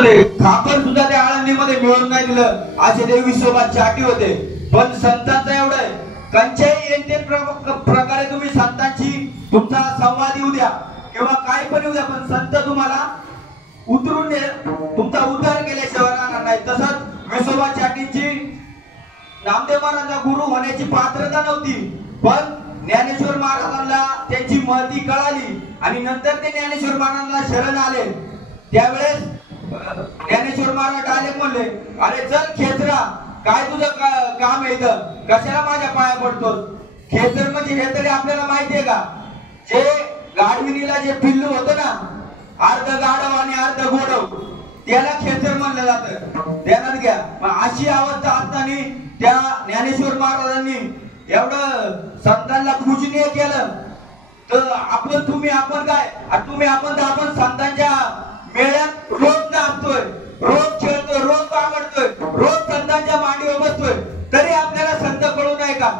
खापर सुद्धा त्या आळंदीमध्ये मिळून नाही दिलं, असे ते विसोबा चाटी होते. पण संतांचं एवढं कंच्याही येते प्रकारे तुम्ही संतांची तुमचा संवाद येऊ द्या किंवा काय पण येऊ द्या, पण संत तुम्हाला उतरून तुमचा उद्धार केल्याशिवाय राहणार नाही. तसंच विसोबा चाटींची नामदेव महाराजांचा गुरु होण्याची पात्रता नव्हती, पण ज्ञानेश्वर महाराजांना त्यांची महती कळाली आणि नंतर ते ज्ञानेश्वर महाराजांना शरण आले. त्यावेळेस ज्ञानेश्वर महाराज आले, म्हणले अरे चल खेचरा, काय तुझं काम आहे इथं, कशाला माझ्या पाया पडतोस. खेचर म्हणजे हे तरी आपल्याला माहिती आहे का, जे गाढविणीला जे पिल्लू होतं ना, अर्ध गाढव आणि अर्ध गोडव, त्याला खेचर म्हणलं जातं. ध्यानात घ्या. अशी अवस्था असताना त्या ज्ञानेश्वर महाराजांनी एवढं संतांना पूजनीय केलं. तर आपण तुम्ही आपण काय तुम्ही आपण तर आपण संतांच्या मेळ्यात रोज नाचतोय, रोज खेळतोय, रोज बागडतोय, रोज संतांच्या मांडीवर बसतोय, तरी आपल्याला संत कळू नाही का.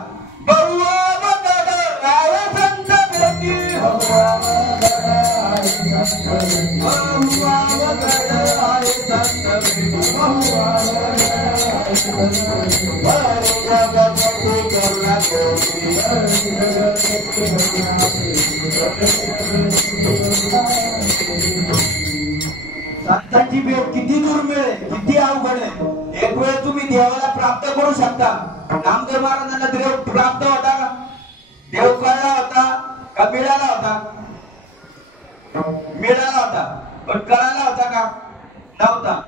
संतांची भेट किती दुर्मिळ आहे, किती अवघड आहे. एक वेळ तुम्ही देवाला प्राप्त करू शकता. नामदेव महाराजांना देव प्राप्त होता का, देव कळला होता का मिळाला होता, मिळाला होता, पण कळाला होता का, नव्हता.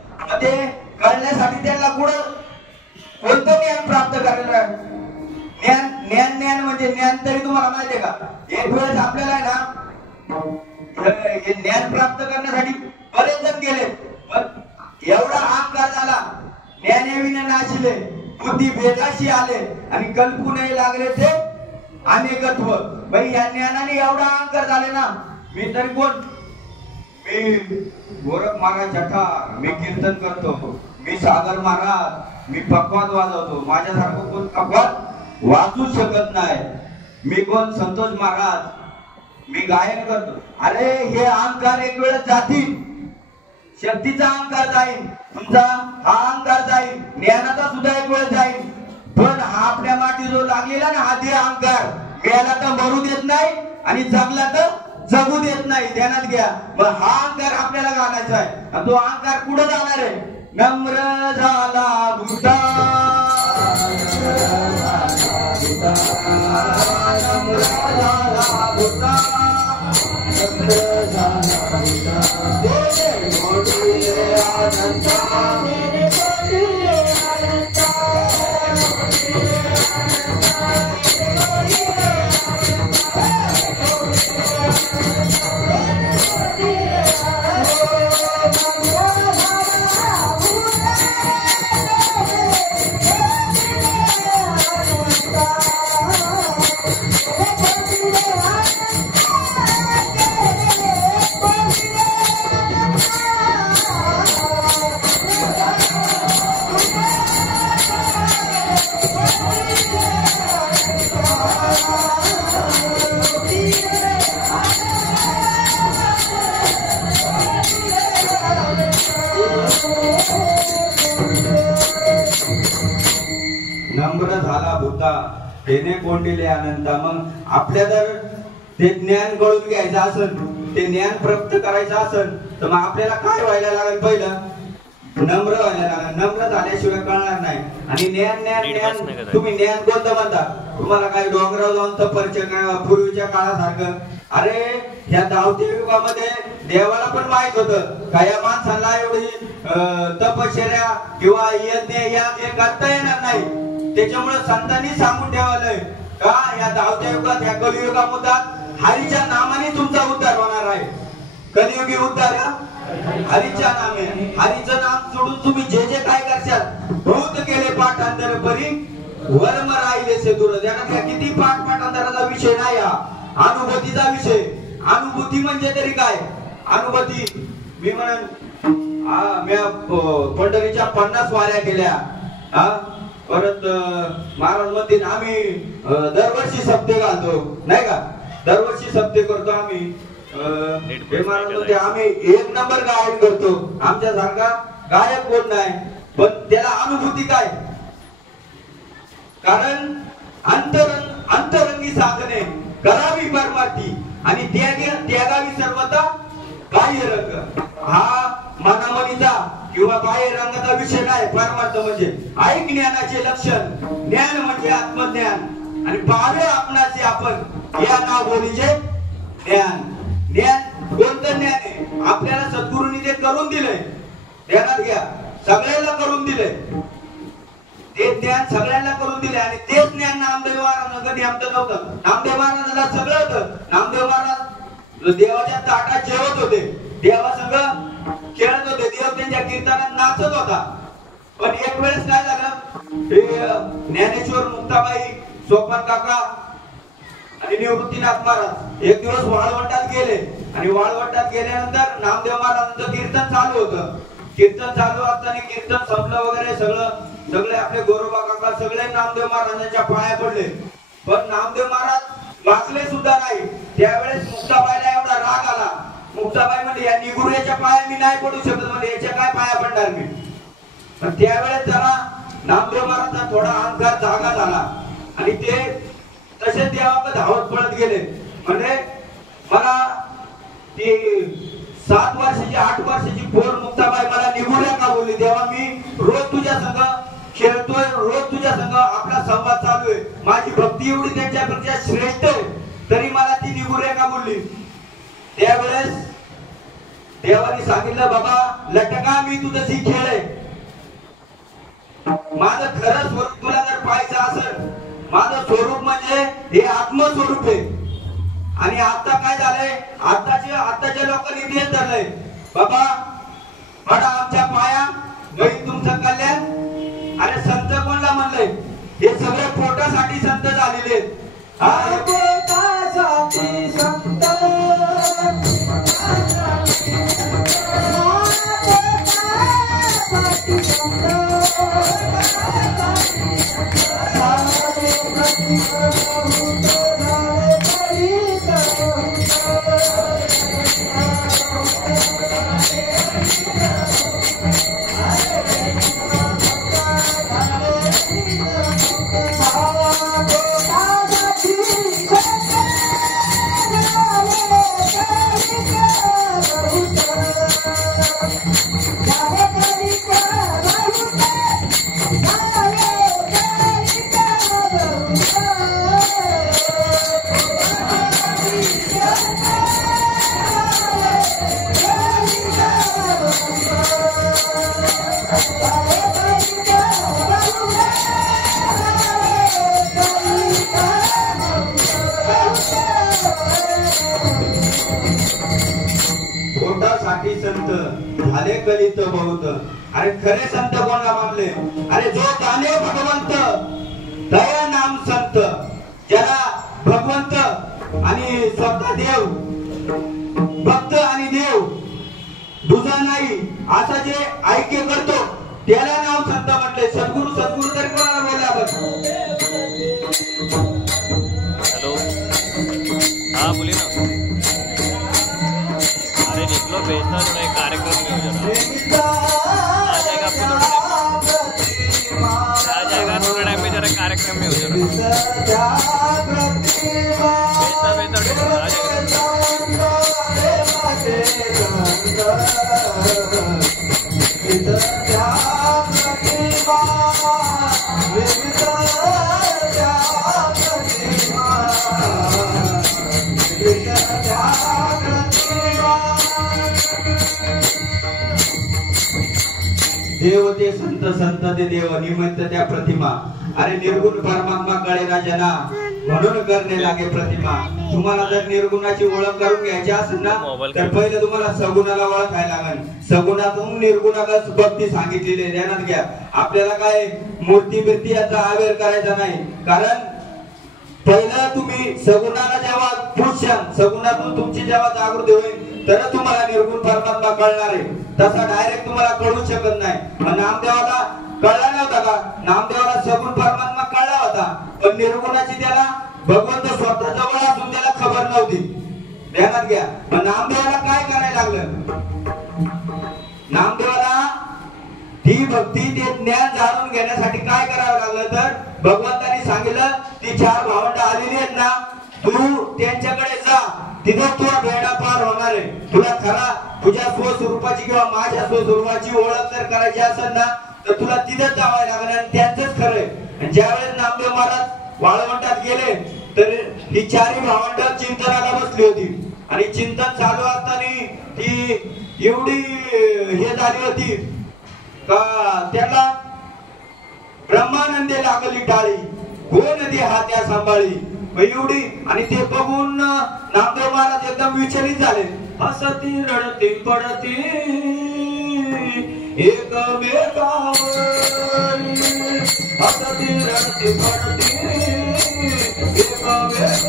ते कळण्यासाठी त्यांना कोणतं ज्ञान प्राप्त करायला, ज्ञान ज्ञान ज्ञान म्हणजे ज्ञान तरी तुम्हाला माहिती आहे का. एक वेळेस आपल्याला आहे ना हे ज्ञान प्राप्त करण्यासाठी बरेच जण गेले, पण एवढा अहंकार झाला, ज्ञानेविना नाशिले, बुद्धी भेदाशी आले आणि कल्पू नाही लागले ते अनेकत्व. भाई या ज्ञानाने एवढा अहंकार झाले ना, मी तरी कोण, मी गोरख महाराज जठार, मी कीर्तन करतो, मी सागर महाराज, मी पक्वाद वाजवतो, माझ्यासारखं कोण पक्वाद वाजू शकत नाही. मी कोण संतोष महाराज, मी गायन करतो. अरे हे अहंकार एक वेळ जातील, शक्तीचा अहंकार जाईल, तुमचा हा अहंकार जाईल, ज्ञानाचा सुद्धा एक वेळ जाईल. पण हा आपल्या माटी जो लागलेला ना, हा ते अहंकार मेला तर मरू देत नाही आणि जगला तर जगू देत नाही. ध्यानात घ्या. मग हा अहंकार आपल्याला घालायचा आहे. आणि तो अहंकार कुठं जाणार आहे, नम्र झाला बुद्धा, नम्र झाला बुद्धा, नम्र झाला बुद्धा, तेरे मोठे आनंद, तेरे मोठे आनंद, नम्र झाला बुद्धा, तेने कोंडिले आनंद. मग आपल्या जर ते ज्ञान कळून घ्यायचं असेल, ते ज्ञान प्राप्त करायचं असेल, तर मग आपल्याला काय व्हायला लागेल, पहिलं नम्र व्हायला लागेल. नम्र झाल्याशिवाय कळणार नाही. आणि ज्ञान ज्ञान ज्ञान तुम्ही ज्ञान कोणतं म्हणता, तुम्हाला काही डोंगरावर जाऊन तपरचे काय पूर्वीच्या काळासारखं. अरे ह्या धावत्या युगामध्ये देवाला पण माहित होतं का या माणसाला एवढी तपश्चर्या किंवा यज्ञ हे करता येणार नाही. त्याच्यामुळे संतांनी सांगून ठेवलंय का या धावत्या युगात, या कलियुगामध्ये हरीच्या नामाने तुमचा उद्धार होणार आहे. कलियुगी उद्धार हरीच्या नामे. हरीचं नाम सोडून तुम्ही जे जे काय करशाल, भूत केले पाठांतर परी वर्म राहिले से दूर. ज्यांना किती पाठांतराचा विषय नाही, हा अनुभूतीचा विषय. अनुभूती म्हणजे तरी काय, अनुभूती मी म्हणन मी पंढरीच्या 50 वाऱ्या केल्या. परत महाराज म्हणतील आम्ही दरवर्षी सप्ते घालतो, नाही का, दरवर्षी सप्ते करतो आम्ही. हे म्हणत होते आम्ही 1 नंबर गायन करतो, आमच्या सारखा गायक कोण नाही, पण त्याला अनुभूती काय? कारण अंतरंगी साधने करावी परमार्थी आणि त्यागावी सर्वता बाह्य रंग. हा मनामनीचा किंवा बाह्य रंगाचा विषय नाही. परमार्थ म्हणजे ऐक ज्ञानाचे लक्षण. ज्ञान म्हणजे आत्मज्ञान आणि पाहणे आपणाचे आपण या नाव बोलीचे ज्ञान. ज्ञान कोणतं ज्ञान आहे? आपल्याला सद्गुरूंनी ते करून दिले, ध्यानात घ्या, सगळ्यांना करून दिले. ते ज्ञान सगळ्यांना करून दिले आणि तेच ज्ञान नामदेव महाराजांना कधी आमचं नव्हतं. नामदेव महाराजांना सगळं होतं. नामदेव महाराज देवाच्या ताटात जेवत होते, देवा संग खेळत होते, देव त्यांच्या कीर्तनात नाचत होता. पण एक वेळेस काय झालं, ज्ञानेश्वर, मुक्ताबाई, सोपान काका आणि निवृत्तीनाथ महाराज एक दिवस वाळवंटात गेले आणि वाळवंटात गेल्यानंतर नामदेव महाराजांचं कीर्तन चालू होतं. कीर्तन चालू असताना कीर्तन संपलं वगैरे सगळे आपले गोरोबा काका सगळे नामदेव महाराजांच्या पाया पडले. पण नामदेव महाराज वाचले सुद्धा नाही. त्यावेळेस मुक्ताबाईला एवढा राग आला. मुक्ताबाई म्हणजे या निगुऱ्याच्या पाया मी नाही पडू शकत, म्हणजे याच्या काय पाया पडणार मी. पण त्यावेळेस जरा नामदेव महाराजांचा थोडा अहंकार जागा झाला आणि ते तसे देवाकडे धावत पळत गेले. म्हणजे मला ती 7 वर्षाची 8 वर्षाची पोर मुक्ताबाई मला निगुऱ्या का बोलली? तेव्हा मी रोज तुझ्या संग खेळतोय, रोज तुझ्या संग आपला संवाद चालू आहे, माझी भक्ती एवढी त्यांच्यापेक्षा श्रेष्ठ आहे, तरी मला ती निगुऱ्या का बोलली? त्यावेळेस देवाने सांगितलं, बाबा लटका मी तुझी खेळ आहे. माझं खरं स्वरूप तुला जर पाहायचं असेल, माझं स्वरूप म्हणजे हे आत्मस्वरूप आहे. आणि आता काय झालंय, आताच्या लोकांनी तेच धरलंय, बाबा पडा आमच्या पाया, होईल तुमचं कल्याण. अरे संत कोणला म्हणलंय? हे सगळे पोटासाठी संत झालेले आहेत. पोटासाठी संत, पोटासाठी संत झाले कलित बहुत. अरे खरे संत कोणाला मानले? अरे जो जाणे भगवंत दया नाम संत, ज्याला भगवंत आणि स्वतः देव, भक्त आणि देव दुजा नाही असं जे ऐक्य करतो त्याला नाव संत म्हटले. सद्गुरु तरी कोणाला बोलला? हेलो, हाँ बोलिए ना. अरे निकलो, बेचना थोड़ा एक कार्यक्रम में हो जाना, आ जाएगा आपको थोड़ा टाइम, आ जाएगा थोड़ा टाइम में, जरा कार्यक्रम में हो जाना. बेचना आ जाएगा. देव ते संत, संत ते देव, निमित्त त्या प्रतिमा. अरे निर्गुण परमात्मा कळेना जना, म्हणून करणे लागे प्रतिमा. तुम्हाला जर निर्गुणाची ओळख करून घ्यायची असेल ना, तर पहिले तुम्हाला सगुणाला ओळखायला लागेल. सगुणातून निर्गुणाला भक्ती सांगितलेली आहे, ध्यानात घ्या. आपल्याला काय मूर्ती बिर्ती याचा आवेर करायचा नाही. कारण पहिला तुम्ही सगुणाला जेव्हा पुढच्या सगुणातून तुमची जेव्हा जागृती होईल, तर तुम्हाला निर्गुण परमात्मा कळणार आहे. तसा डायरेक्ट तुम्हाला कळू शकत नाही. पण नामदेवाला कळला नव्हता का? नामदेवाला सगुण परमात्मा कळला होता, पण निर्गुणाची त्याला भगवंत स्वतः जवळ असून त्याला खबर नव्हती. ध्यानात घ्या. पण मग नामदेवाला काय करायला लागलं? नामदेवाला ती भक्ती ते ज्ञान जाणून घेण्यासाठी काय करावं लागलं तर भगवंतांनी सांगितलं ती 4 भावंड आलेली आहेत ना, तू त्यांच्याकडे जा, तिथं तुला बेडा पार होणार आहे. तुला खरा तुझ्या स्वस्वरूपाची किंवा माझ्या स्वस्वरूपाची ओळख जर करायची असेल ना तर तुला तिथेच जावं लागेल आणि त्यांचंच खरंय. आणि ज्यावेळेस नामदेव महाराज वाळवंटात गेले तर ही 4 भावंड चिंतनाला बसली होती आणि चिंतन चालू असताना ती एवढी हे झाली होती का त्याला ब्रह्मानंदे लागली टाळी, कोण ती हात्या सांभाळी एवढी. आणि ते बघून नामदेव महाराज एकदम विचलित झाले. हसती रडती पडती एकमेकावर, हसती रडती पडती एकमेकावर.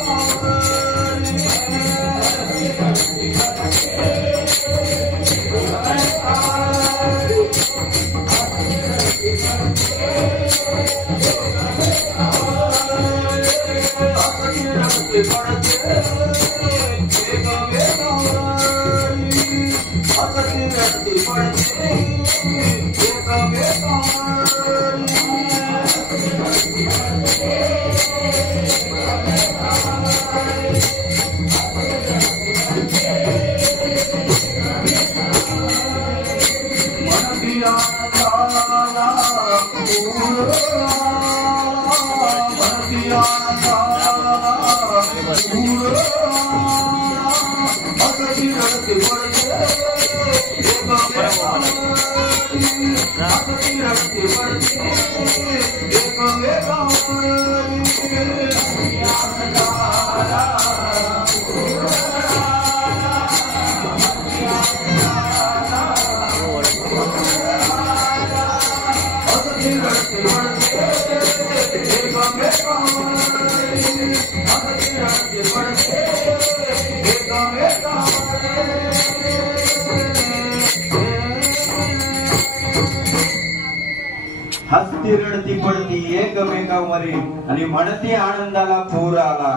हसती रडती पडती एकमेकावरी आणि म्हणती आनंदाला पूर आला.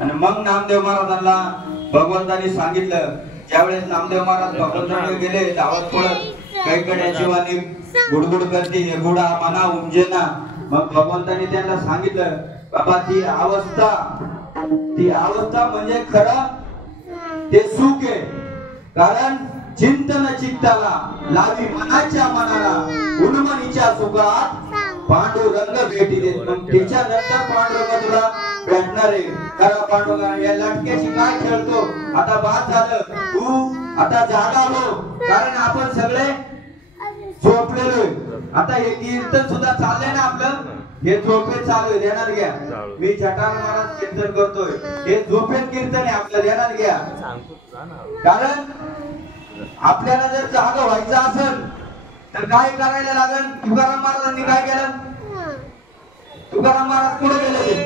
आणि मग नामदेव महाराजांना भगवंतांनी सांगितलं. ज्यावेळेस नामदेव महाराज भगवंतांकडे गेले धावत पडत काही कड्याची वाणी गुडगुड करते गुडा मना उमजेना. मग भगवंतांनी त्यांना सांगितलं बाबा ती अवस्था म्हणजे खरं ते सुख आहे. कारण चिंतन चित्ताला लावी मनाच्या मनाला उन्मनीच्या सुखात पांडुरंग भेटी देत. मग त्याच्यानंतर पांडुरंग तुला भेटणार आहे. कारण पांडुरंग या लटक्याशी काय खेळतो, आता बाद झालं, तू आता जागा हो. कारण आपण सगळे झोपलेलो. आता हे कीर्तन सुद्धा चाललंय ना आपलं, हे झोपेत चालू आहे, ध्यानात घ्या. मी जटार महाराज कीर्तन करतोय, हे झोपेत कीर्तन आहे आपलं, ध्यानात घ्या. कारण आपल्याला जर जागा व्हायचं असेल तर काय करायला लागेल? तुकाराम महाराजांनी काय केलं? तुकाराम महाराज कुठे गेले?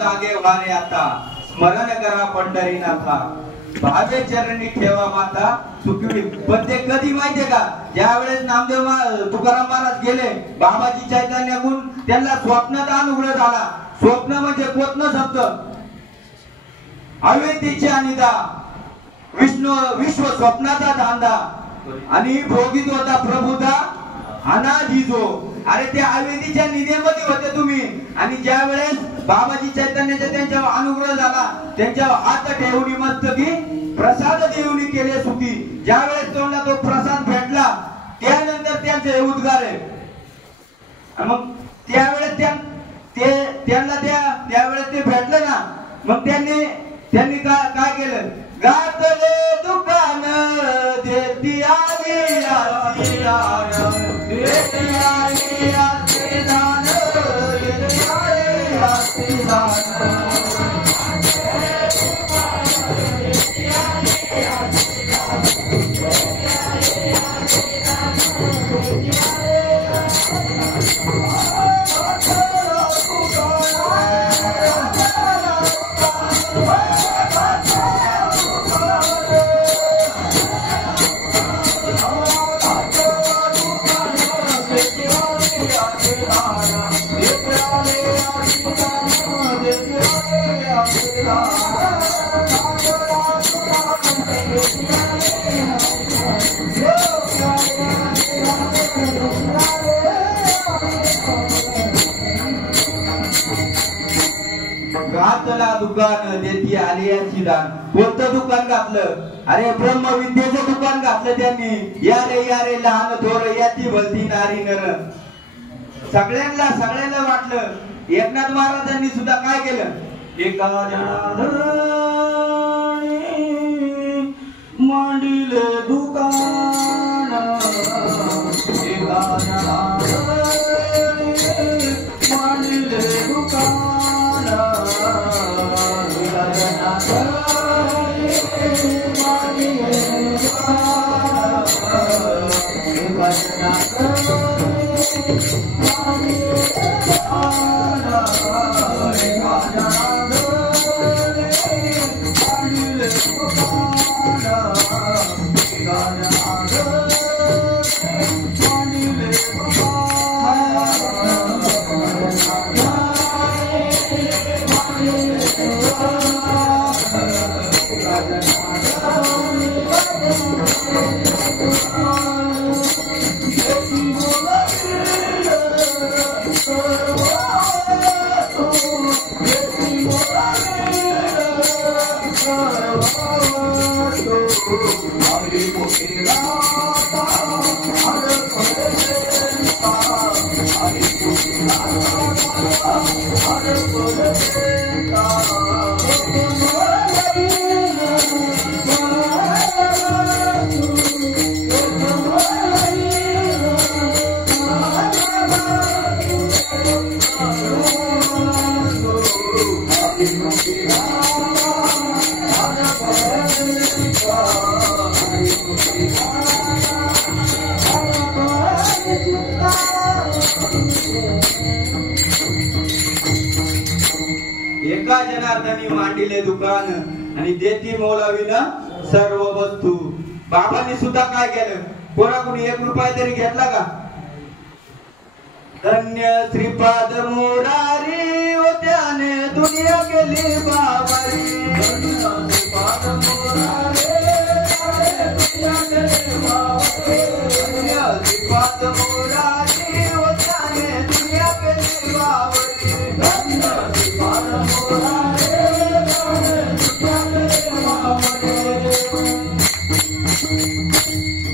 जागे वारे आता स्मरण करा पंढरीनाथा, भावे चरणी ठेवा माता सुखी. पण ते कधी माहितीये का? ज्यावेळेस नामदेव तुकाराम महाराज गेले बाबाजी चैतन्याकडून, त्यांना स्वप्नात अनुग्रह झाला. स्वप्न म्हणजे कोतन शब्द, अवेतीची अनिदा, विश्व स्वप्नाचा धांदा आणि भोगीत होता प्रभुदा अनाधी जो. अरे त्या अवेदीच्या निधीमध्ये होते तुम्ही. आणि ज्या वेळेस बाबाजी चैतन्याचा त्यांच्यावर अनुग्रह झाला, त्यांच्यावर हात ठेवून मस्तकी प्रसाद देऊनी केले सुखी. ज्या वेळेस तोंडला तो प्रसाद भेटला त्यानंतर त्यांचे हे उद्गार आहे. मग त्यावेळेस त्यावेळेस ते भेटलं ना, मग त्यांनी काय केलं, घातले दुकान देती आली आसियान, देती आली आसियान, देती आली आसियान. घातला दुकान देती आलियाची दान. कोणतं दुकान घातलं? अरे ब्रह्मविद्येचं दुकान घातलं त्यांनी. या रे लहान थोर याची भलती नारी नर. सगळ्यांना वाटलं. एकनाथ महाराजांनी सुद्धा काय केलं, एका मांडिले दुकान, एका मांडिले दुकान, एका जनार्दनी मांडिले दुकान आणि देती मौलावीना सर्व वस्तू. बाबांनी सुद्धा काय केलं, कोणाकोणी 1 रुपया तरी घेतला का? धन्य श्रीपाद मोरारी व त्याने दुनिया केली बाबारी. धन्य श्रीपाद मोरारी दुनिया केली बाबारी. धन्य श्रीपाद मोरारी व त्याने दुनिया केली बाबारी. धन्य श्रीपाद मोरारी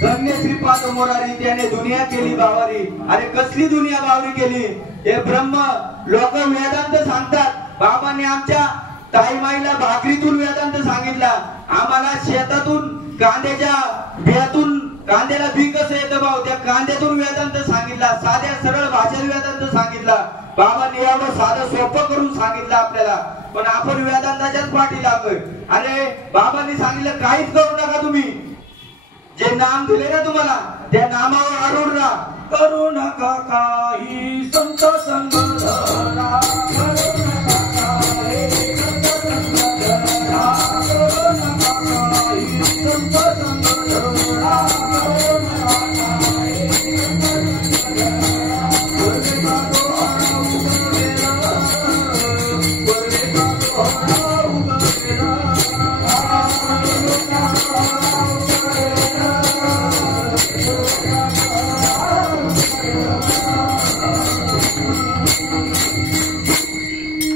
धन्य श्रीपाद मोरारी त्याने दुनिया केली बावारी. अरे कसली दुनिया बावरी केली? हे ब्रह्म लोक वेदांत सांगतात. बाबांनी आमच्या ताईमाईला भाकरीतून वेदांत सांगितला. आम्हाला शेतातून कांद्याच्या बियातून कांद्याला बी कसं येतं भाऊ, त्या कांद्यातून वेदांत सांगितला. साध्या सरळ भाषेत वेदांत सांगितला. बाबांनी यावं साधं सोपं करून सांगितलं आपल्याला, पण आपण वेदांताच्याच पाठी लागलोय. अरे बाबांनी सांगितलं काहीच करू नका, तुम्ही जे नाम दिले ना तुम्हाला त्या नामावर आरूढ राहा. करू नका काही संत संग धरा, करू नका काही संत संग धरा, करू नका काही संत संग धरा, करू नका काही संत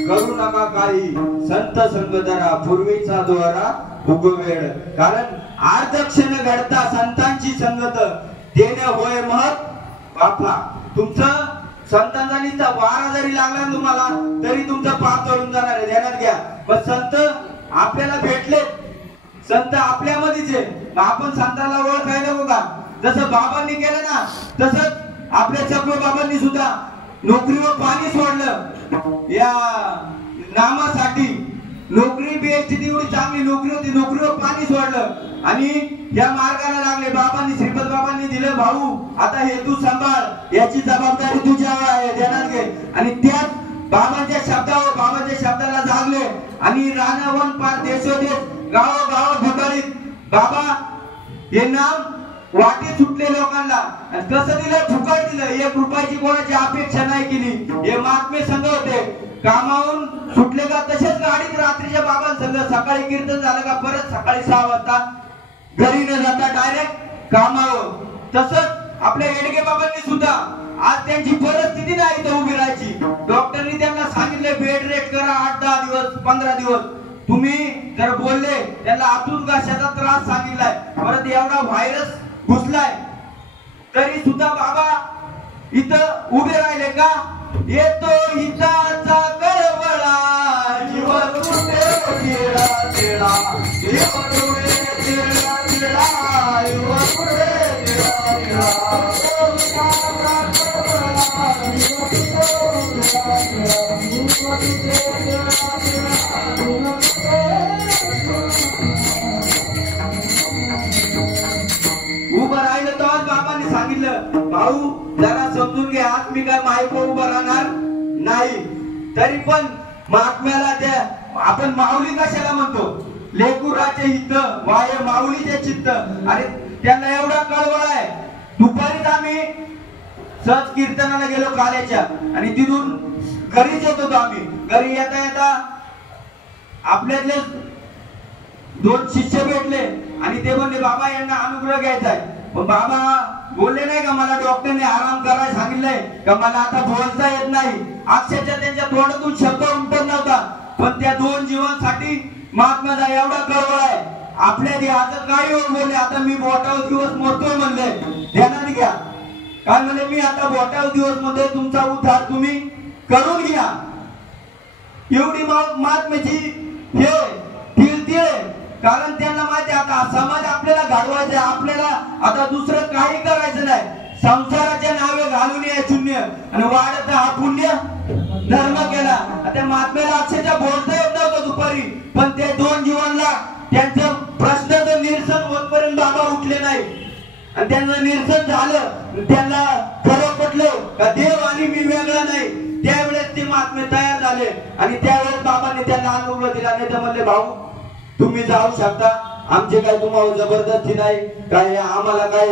करू नका काही संत संग धरा, पूर्वीचा द्वारा वेळ, कारण आर्धक्षण घडता संतांची संगत देणे होय महत् बापा. तुमचं संतांचा निस्ता वारा जरी लागला ना तुम्हाला तरी तुमचं पाप चढून जाणार आहे, ध्यानात घ्या. पण संत आपल्याला भेटले, संत आपल्यामध्येच आहे. आपण संतांना ओळखायला नको का? जसं बाबांनी केलं ना तसंच आपल्या चक्र बाबांनी सुद्धा नोकरीवर पाणी सोडलं या नामासाठी. नोकरी बेस्ट एवढी चांगली नोकरी होती, नोकरीवर पाणी सोडलं आणि या मार्गाला लागले. बाबांनी श्रीपद बाबांनी दिलं, भाऊ आता हे तू सांभाळ, याची जबाबदारी तुझ्यावर आहे, ध्यानात घे. आणि त्याच बाबांच्या शब्दाला जागले आणि रानावन पार देशोदेश गावोगाव भिकारीत बाबा हे नाम वाटी सुटले लोकांना. कसं दिलं? फुकट दिलं. 1 रुपयाची कोणाची अपेक्षा नाही केली. हे महात्मे संघ होते, कामावून सुटले का तसेच गाडीत रात्रीच्या बाबांसंग सकाळी कीर्तन झालं का परत सकाळी 6 वाजता घरी न जाता डायरेक्ट कामावर. तसंच आपल्या येडगे बाबांनी सुद्धा आज त्यांची परिस्थिती नाही तर उभी राहायची. डॉक्टरनी त्यांना सांगितले बेड रेस्ट करा 8-10 दिवस 15 दिवस. तुम्ही जर बोलले त्यांना आतून घशाचा त्रास सांगितलाय, परत एवढा व्हायरस घुसलाय तरी सुद्धा बाबा इथं उभे राहिले का? येतो हिताचा कळवळा जीव तुटे गेला तेळा, जीव तुटे गेला तेळा, जीव तुटे गेला उभं राहिलं तेव्हाच बाबांनी सांगितलं, भाऊ जरा समजून घ्या, आज मी काय मायको उभं राहणार नाही. तरी पण महात्म्याला त्या आपण माऊली कशाला म्हणतो? लेकुराचे हित वाय माऊलीचे चित्त. आणि त्यांना एवढा कळवळ आहे. दुपारीच आम्ही सहज कीर्तनाला गेलो काल्याच्या आणि तिथून घरीच येत होतो. आम्ही घरी येता येता आपल्यातले 2 शिष्य भेटले आणि ते म्हणले बाबा यांना अनुग्रह घ्यायचा आहे. पण बाबा बोलले नाही का मला डॉक्टरने आराम करायला सांगितलंय का, मला आता बोलता येत नाही. अक्षरशः त्यांच्या तोंडातून शब्द उमटत नव्हता. पण त्या 2 जीवांसाठी महात्माचा एवढा कळवळ आहे. आपल्या देहाचं काही होऊन बोलले आता मी बोटावर दिवस मरतोय म्हणले, ध्यानात घ्या. काय म्हणले? मी आता बोटावर दिवस मध्ये तुमचा उद्धार तुम्ही करून घ्या. एवढी महात्म्याची हे तिळतिळ, कारण त्यांना माहिती आता समाज आपल्याला घडवायचा आहे, आपल्याला आता दुसरं काही करायचं नाही. संसाराच्या नावे घालून या शून्य आणि वाढत हा पुण्य धर्म केला. त्या महात्म्याला अक्षरशः बोलता येत नव्हतं दुपारी, पण ते 2 जीवांना त्यांचं प्रश्नाचं निरसन होतपर्यंत बाबा उठले नाही. आणि त्यांचं निरसन झालं, त्यांना खरं पटलं का देव आणि मी वेगळा नाही. त्यावेळेस ते महात्मे तयार झाले आणि त्यावेळेस बाबांनी त्यांना अनुभव दिला. नाही तर म्हणले भाऊ तुम्ही जाऊ शकता, आमचे काय तुम्हाला जबरदस्ती नाही, काय आम्हाला काय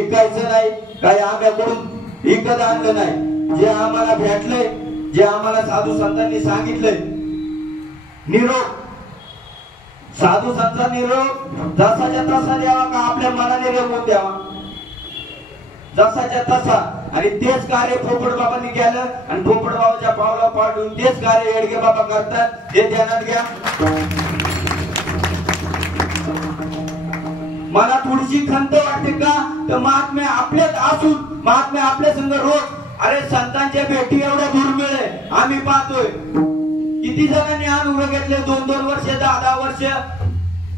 ऐकायचं नाही, काय आम्याकडून विकत आणलं नाही. जे आम्हाला भेटलंय, जे आम्हाला साधू संतांनी सांगितलंय, निरोप साधू संतांचा निरोप जसाच्या तसा द्यावा का आपल्या मनाने रेवून द्यावा, जसाच्या तसा. आणि तेच कार्य पोपट बाबांनी केलं आणि पोपट बाबाच्या पावला पाडून तेच कार्य येडगे बाबा करतात, हे ध्यानात घ्या. मला थोडीशी खंत वाटते का तर महात्मे आपल्यात असून महात्मे आपल्या संग रोज, अरे संतांच्या भेटी एवढ्या दुर्मिळ आहे. आम्ही पाहतोय किती जणांनी अनुभव घेतले 2-2 वर्ष 10-10 वर्ष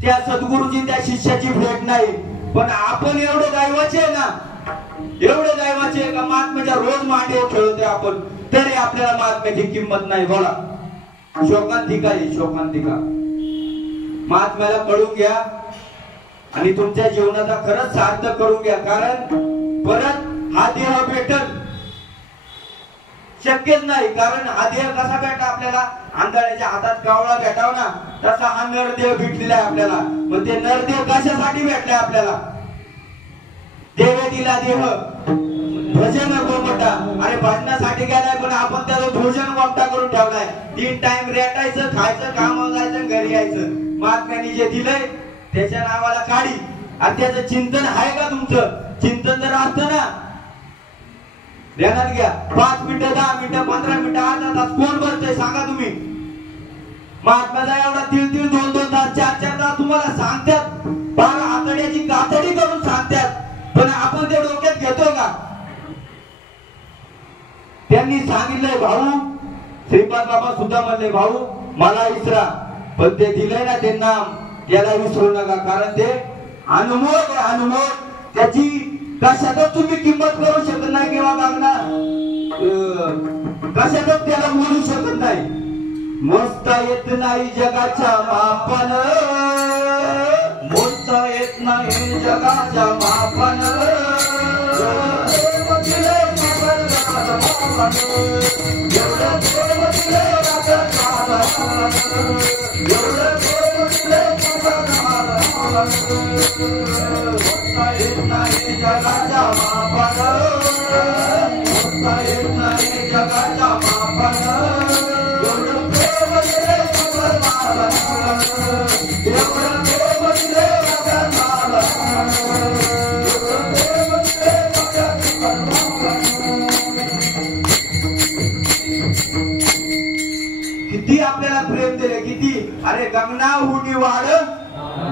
त्या सद्गुरूची त्या शिष्याची भेट नाही. पण आपण एवढे दैवाचे ना, एवढे दैवाचे का महात्म्याच्या रोज मांडीवर खेळतोय आपण, तरी आपल्याला महात्म्याची किंमत नाही. बोला शोकांतिका आहे, शोकांतिका. महात्म्याला कळून घ्या आणि तुमच्या जीवनाचा खरंच सार्थ करून घ्या. कारण परत हा देह भेटल शक्यच नाही. कारण हा देह कसा भेटा आपल्याला? आंधळ्याच्या हातात कावळा भेटाव ना, तसा हा नरदेह भेटलेला आहे आपल्याला. मग ते नरदेह कशासाठी भेटलाय आपल्याला? देव दिला देह भजन गोमटा. अरे भजनासाठी गेलाय पण आपण त्याला भोजन गोमटा करून ठेवलाय. 3 टाइम रेटायचं, खायचं, कामावर जायचं, घरी यायचं. महात्म्याने जे दिलंय त्याच्या नावाला काढी. आणि त्याचं चिंतन आहे का? तुमचं चिंतन जर असतं ना, ध्यानात घ्या, 5 मिनिटं 10 मिनिटं 15 मिनिटं अर्धा तास कोण भरतंय सांगा तुम्ही? महात्म्याचा एवढा 3-3 2-2 तास 4-4 तास तुम्हाला सांगतात, बारा आतड्याची कातडी करून सांगतात, पण आपण ते डोक्यात घेतो का? त्यांनी सांगितलंय भाऊ, श्रीपाद बाबा सुद्धा म्हणले भाऊ मला विसरा, पण ते दिलंय ना ते नाम त्याला विसरू नका, कारण ते अनमोल आहे, अनमोल. त्याची कशातच तुम्ही किंमत करू शकत नाही किंवा गगना कशातच त्याला बोलू शकत नाही. मोजता येत नाही जगाच्या मापन, मोजता येत नाही जगाच्या मापन. जगाच्या मापन, जगाच्या मापन. किती आपल्याला प्रेम दिले, किती. अरे गगना उडी वाढ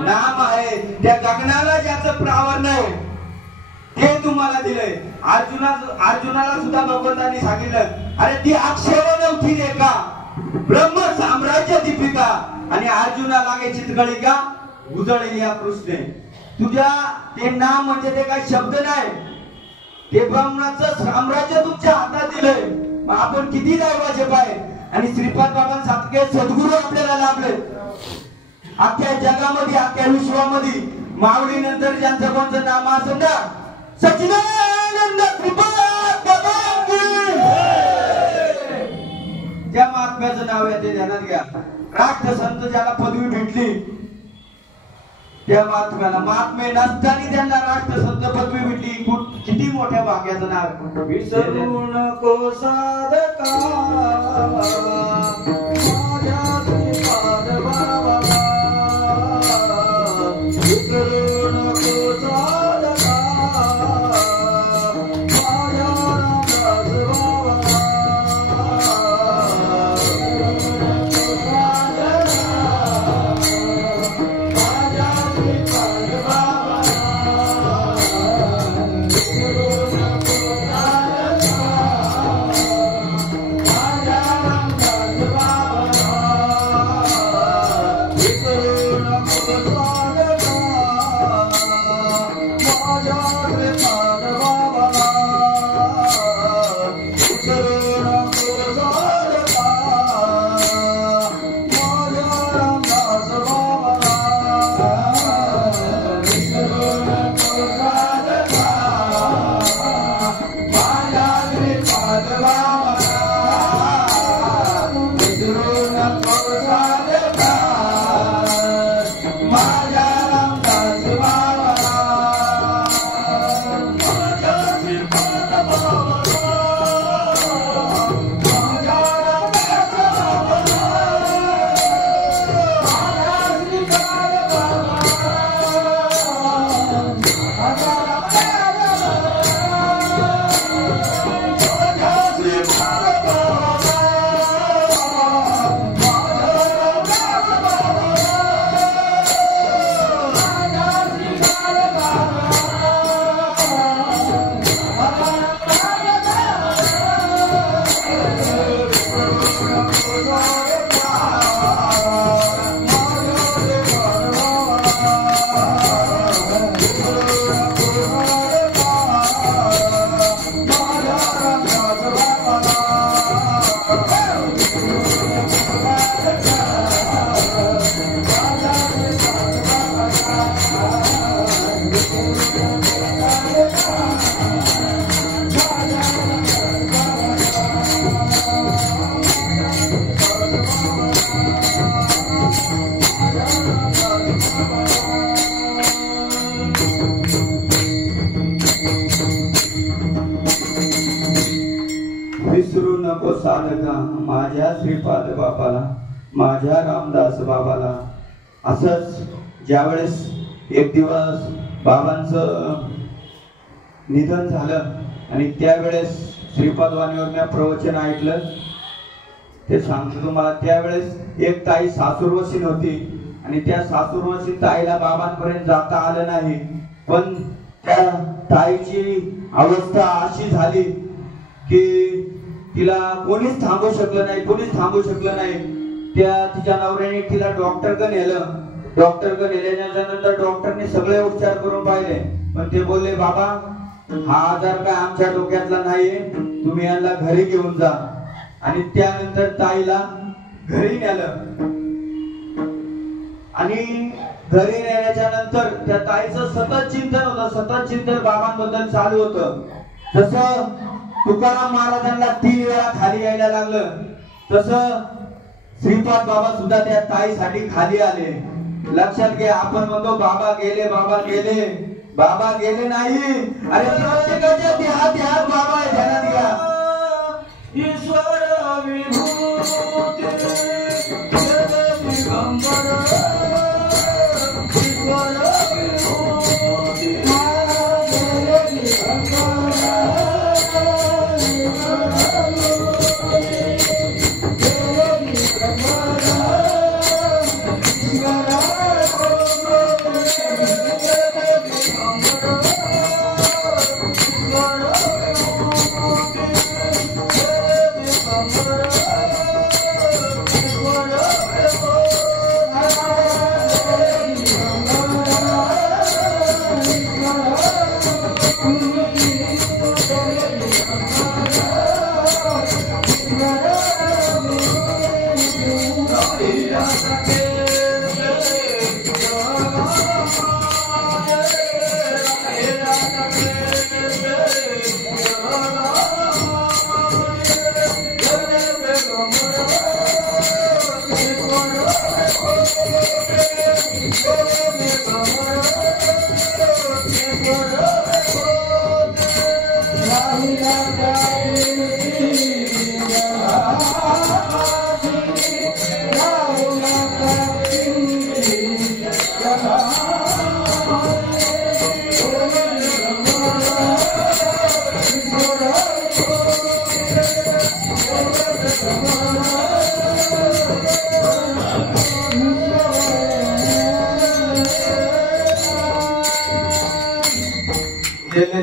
नाम आहे, त्या गगनाला ज्याचं प्रावर नाही ते तुम्हाला दिलंय. अर्जुनाला सुद्धा भगवंतांनी सांगितलं, अरे ती अक्षर नव्हती रे का ब्रह्म साम्राज्य दीपिका, आणि अर्जुना लागे चितकळी का उजळली या कृष्णे. तुझ्या ते नाम म्हणजे ते काही शब्द नाही, ते ब्रह्माचं साम्राज्य तुमच्या हातात दिलंय. मग आपण किती दैवाचे पाय. आणि श्रीपाद बाबांसारखे सद्गुरू आपल्याला लाभले अख्ख्या जगामध्ये, अख्ख्या विश्वामध्ये. माऊली नंतर ज्यांचं कोणतं नाम असेल ना, सच्चिदानंद श्रीपाद बाबा की त्या महात्म्याचं नाव आहे ते ध्यानात घ्या. राष्ट्रसंत ज्याला पदवी भेटली त्या महात्म्याला, महात्मे नसताना त्यांना राष्ट्रसंत पदवी भेटली, किती मोठ्या भाग्याचं नाव. विसरू नको साधका माझ्या श्रीपाद बाबा, विसरू नको साधका माझ्या रामदास बाबा. विसरू नको साधका माझ्या श्रीपाद बाबाला, माझ्या रामदास बाबाला. असंच ज्यावेळेस एक दिवस बाबांचं निधन झालं आणि त्यावेळेस श्रीपाद वाणीवर मी प्रवचन ऐकलं, ते सांगतो तुम्हाला. त्यावेळेस एक ताई सासूरवशीन होती आणि त्या सासूरवासी ताईला बाबांपर्यंत जाता आलं नाही. पण त्या ताईची अवस्था अशी झाली की तिला कोणीच थांबू शकलं नाही. त्या तिच्या नवऱ्याने तिला डॉक्टरकडे नेलं. डॉक्टरकडे नेल्याच्या नंतर डॉक्टरने सगळे उपचार करून पाहिले, पण ते बोलले बाबा हा आजार काय आमच्या डोक्यातला नाहीये, तुम्ही यांना घरी घेऊन जा. आणि त्यानंतर ताईला घरी नेलं. आणि घरी नेण्याच्या नंतर त्या ताईचं सतत चिंतन बाबांबद्दल चालू होतं. जसं तुकाराम महाराजांना 3 वेळा खाली यायला लागलं, तसं श्रीपाद बाबा सुद्धा त्या ताईसाठी खाली आले. लक्षात घ्या, आपण म्हणतो बाबा गेले बाबा गेले नाही. अरे प्रत्येकाच्या देहात बाबा आहे, ध्यानात घ्या. ईश्वर विभूती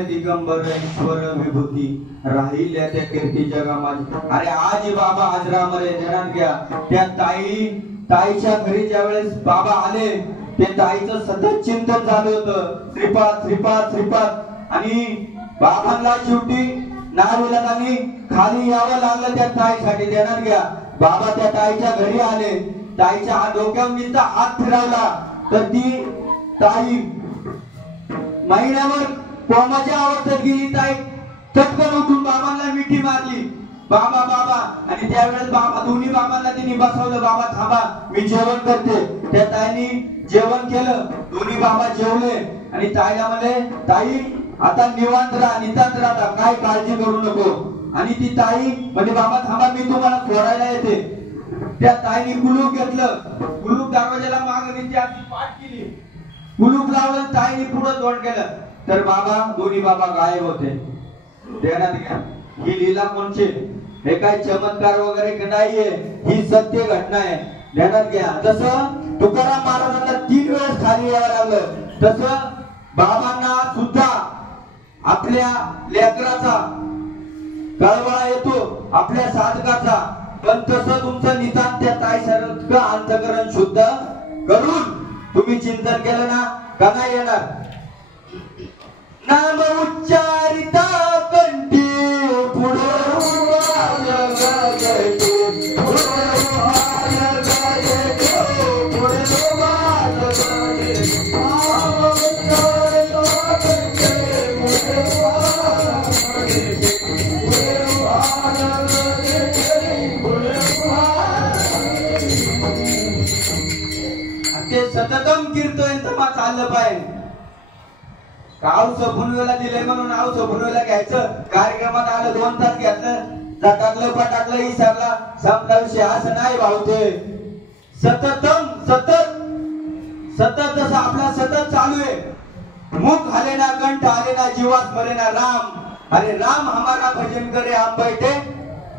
दिगंबर ईश्वर विभूती राहिल्या त्या कीर्ती जगामध्ये. अरे आज बाबा हजरा मरे, ध्यानात घ्या. त्या ताईच्या घरी ज्या वेळेस बाबा आले, ते ताईचं सतत चिंतन झालं होतं, श्रीपाद. आणि बाबांना शेवटी नाविलाजाने खाली यावं लागलं त्या ताईसाठी. ध्यानात घ्या, बाबा त्या ताईच्या घरी आले. ताईच्या डोक्यावर हात फिरवला तर ती ताई महिन्यावर कोमाच्या अवस्थेत गेली. ताई चटकन उठून बाबांना मिठी मारली, बाबा. आणि त्यावेळेस दोन्ही बाबांना तिने बसवलं, बाबा थांबा मी जेवण करते. त्या ताईने जेवण केलं, दोन्ही बाबा जेवले. आणि ताईला म्हणले ताई आता निवांत राहा, काय काळजी करू नको. आणि ती ताई म्हणजे बाबा थांबा मी तुम्हाला सोडायला येते. त्या ताईने कुलूप घेतलं, कुलूप दरवाजाला मागे पाठ केली, कुलूप लावलं. ताईने पुढे तोंड केलं तर दोन्ही बाबा गायब होते. ध्यानात घ्या, ही लीला कोणची, हे काय चमत्कार वगैरे नाहीये, ही सत्य घटना आहे. ध्यानात घ्या. जसं तुकाराम महाराजांना 3 वेळेस खाली यावं लागलं, तसं बाबांना सुद्धा आपल्या लेकराचा कळवळा येतो, आपल्या साधकाचा. पण तसं तुमचं निदान त्या ताईसारखं अंतःकरण शुद्ध करून तुम्ही चिंतन केलं ना, का नाही येणार. नाम उच्चारिता कंठी पुढे ते सततम कीर्तन तमा चाललं पाहिजे. गाव सफुनवेला दिले म्हणून नाव सफुनवेला घ्यायचं, कार्यक्रमात आलं 2 तास घेतलं, टाकलं पटाकलं विसरला, संपला विषय, असं नाही भाऊ. ते सतत जसं आपला सतत चालू आहे. मुख आले ना, कंठ आले ना, जीवात मरे ना राम. अरे राम हमारा भजन करे हम बैठे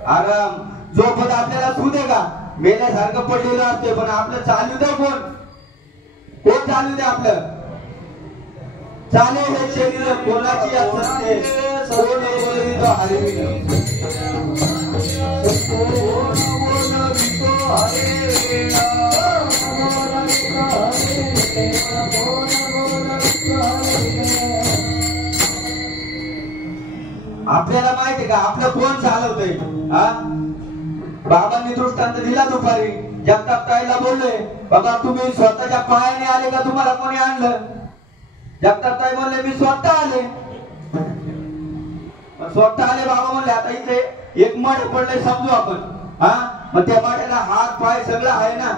आराम. जो पद आपल्याला सुदे का, मेल्यासारखं पडलेलं असते, पण आपलं चालू दे कोण, कोण चालू दे आपलं चाले हे शरीर कोणाची असते सोने बोलवितो हरिवितो आपल्याला माहिती का आपलं कोण चालवतंय हा बाबांनी दृष्टांत दिला दुपारी जगताप ताईला बोलले बाबा तुम्ही स्वतःच्या पायाने आले का तुम्हाला कोणी आणलं जगताप ताई म्हणले मी स्वतः आले बाबा म्हणले आता इथे एक मठ पडले समजू आपण हा मग त्या मठाला हात पाय सगळं आहे ना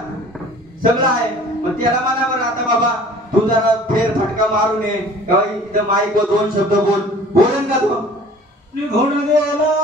सगळं आहे मग त्याला म्हणा बरं आता बाबा तू जरा फेर फटका मारून ये किंवा इथं माईक व 2 शब्द बोलेल का तू निघून गेला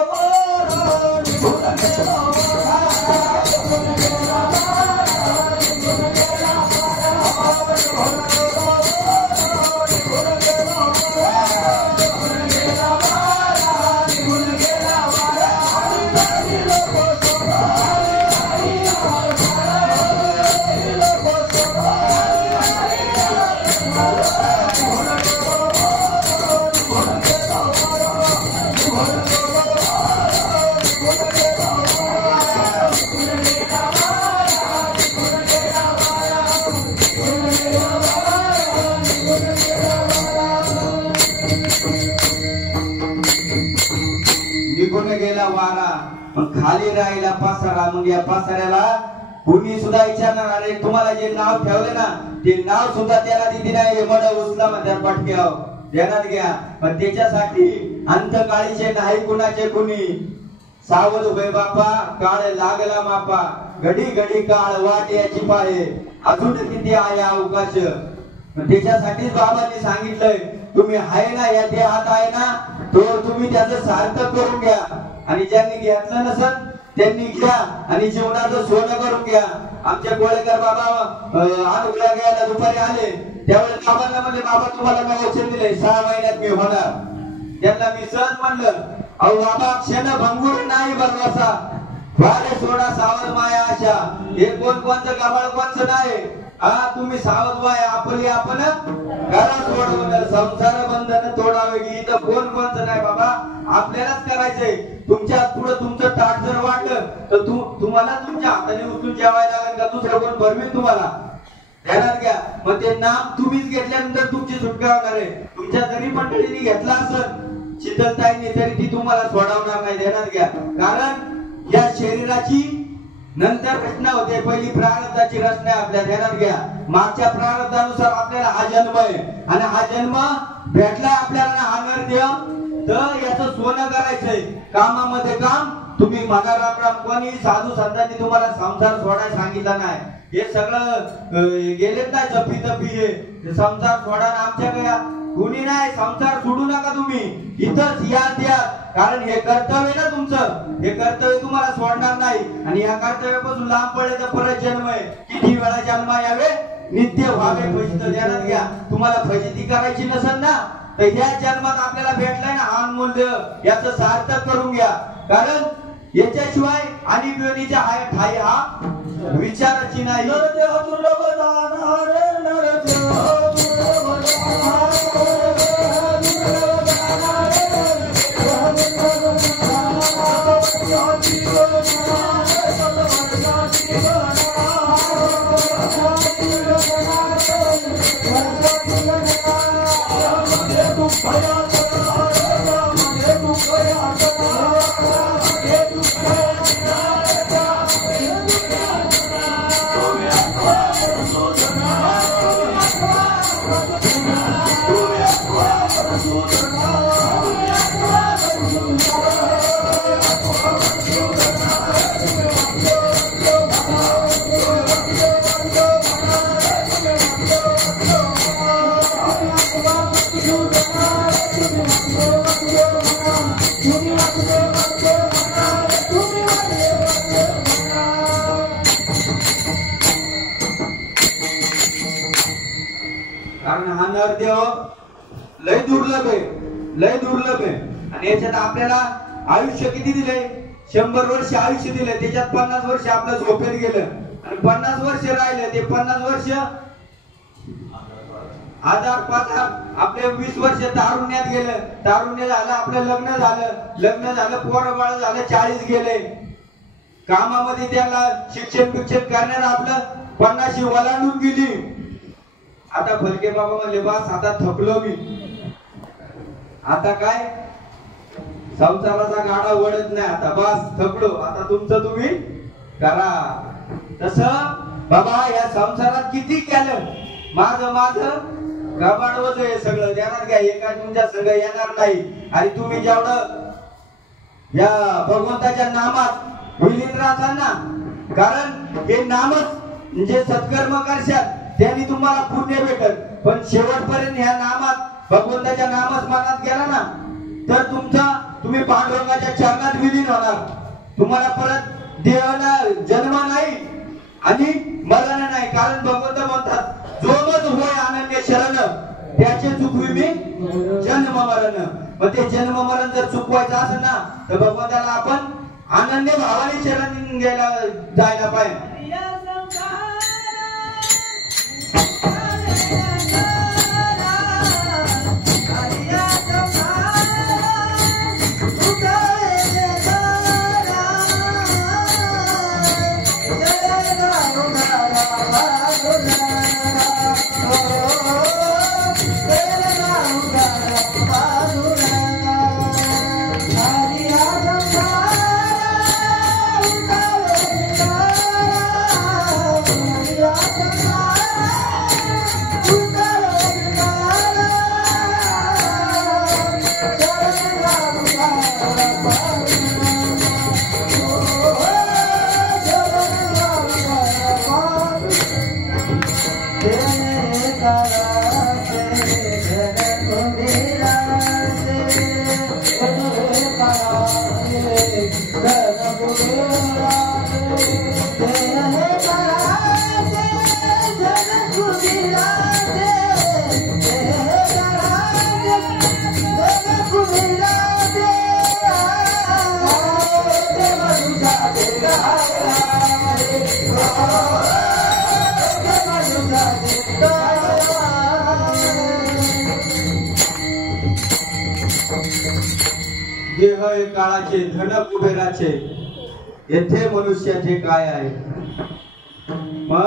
गेला वारा पण खाली राहिला पसारा मग या पसाऱ्याला कुणी सुद्धा विचारणार अरे तुम्हाला जे नाव ठेवले ना ते नाव सुद्धा त्याला दिली नाही मड उचला म्हणतात पटक्याव ध्यानात घ्या पण त्याच्यासाठी अंतकाळीचे नाही कुणाचे कुणी सावध होय बापा काळ लागला मापा घडी घडी काळ वाट याची पाये अजून किती आहे अवकाश त्याच्यासाठीच बाबांनी सांगितलंय तुम्ही आहे ना या देहात आहे ना तो तुम्ही त्याचं सार्थक करून घ्या आणि ज्यांनी घेतलं नसेल त्यांनी घ्या आणि जीवनाचं सोनं करून घ्या आमच्या गोळेकर बाबा अनुकला घ्यायला दुपारी आले त्यावेळेस बाबांना म्हणले बाबा तुम्हाला मी वचन दिले 6 महिन्यात मी होणार त्यांना मी सहज म्हणलं अहो बाबा क्षण भंगूर नाही भरवसा वारे सोडा सावध माया आशा हे कोणचं गबाळ कोणचं नाही हा तुम्ही सावध व्हाय आपली आपण घरा सोडवून संसार बंधन तोडावे इथं कोणचं नाही बाबा आपल्यालाच करायचंय तुमच्या पुढे तुमचं ताट जर वाटलं तर तुम्हाला तुमच्या हाताने उचलून जेवायला लागेल का दुसरं कोण भरवेल तुम्हाला ध्यानात घ्या मग ते नाम तुम्हीच घेतल्यानंतर तुमची सुटका होणार आहे तुमच्या जरी मंडळीने घेतला असेल शीतलताईंनी तरी ती तुम्हाला सोडवणार नाही ध्यानात घ्या कारण या शरीराची नंतर रचना होते पहिली प्रारब्धाची रचना आपल्या ध्यानात घ्या मागच्या प्रारब्धानुसार आपल्याला हा जन्म आहे आणि हा जन्म भेटलाय आपल्याला हा नरदेह तर याचं सोनं करायचंय कामामध्ये काम तुम्ही म्हणा राम कोणी साधू संतांनी तुम्हाला संसार सोडायला सांगितला नाही हे सगळं गेलेत ना जपी तपी हे संसार सोडा आमच्या गया कुणी नाही संसार सोडू नका तुम्ही इथंच या द्या कारण हे कर्तव्य ना तुमचं हे कर्तव्य तुम्हाला सोडणार नाही आणि या कर्तव्यापासून लांब पडले तर परत जन्म आहे किती वेळा जन्म यावे नित्य व्हावे फजित ध्यानात घ्या तुम्हाला फजिती करायची नसेल ना तर ह्या जन्मात आपल्याला भेटलाय ना अनमूल्य याचं सार्थक करून घ्या कारण याच्याशिवाय आणि बिवणीच्या ठाई हा विचाराची नाही लय दुर्लभ आहे आणि याच्यात आपल्याला आयुष्य किती दिले 100 वर्ष आयुष्य दिले त्याच्यात 50 वर्ष आपलं झोपेत गेलं आणि 50 वर्ष राहिले ते 50 वर्ष आजार पाजार आपले 20 वर्ष तारुण्यात गेलं, तारुण्य झालं, आपलं लग्न झालं, पोरं बाळ झालं, 40 गेले. कामामध्ये त्याला शिक्षण करण्यात आपलं 50 वलांडून गेली. आता फलके बाबा म्हणले बस आता थकलो मी, आता काय संसाराचा गाडा वळत नाही, आता बस थकलो, आता तुमचं तुम्ही करा. तसं बाबा या संसारात किती केलं, माझं गबाडवच आहे सगळं, देणार काय एका तुमच्या सगळं येणार नाही. आणि तुम्ही जेवढं या भगवंताच्या नामात विलीन राहताल ना, कारण हे नामच म्हणजे सत्कर्म करशाल त्यांनी तुम्हाला पुण्य भेटल. पण शेवटपर्यंत ह्या नामात भगवंताच्या नामच मनात गेला ना तर तुम्ही पांडुरंगाच्या चरणात विलीन होणार. तुम्हाला परत देवाला जन्म नाही आणि मरण नाही. कारण भगवंत म्हणतात जो मज होय अनन्य शरण त्याचे चुकवी मी जन्म मरण. मग ते जन्म मरण जर चुकवायचं असेल ना तर भगवंताला आपण अनन्य भावाने शरण घ्यायला जायला पाहिजे. देह काळाचे धन कुबेराचे येथे मनुष्याचे काय आहे. मग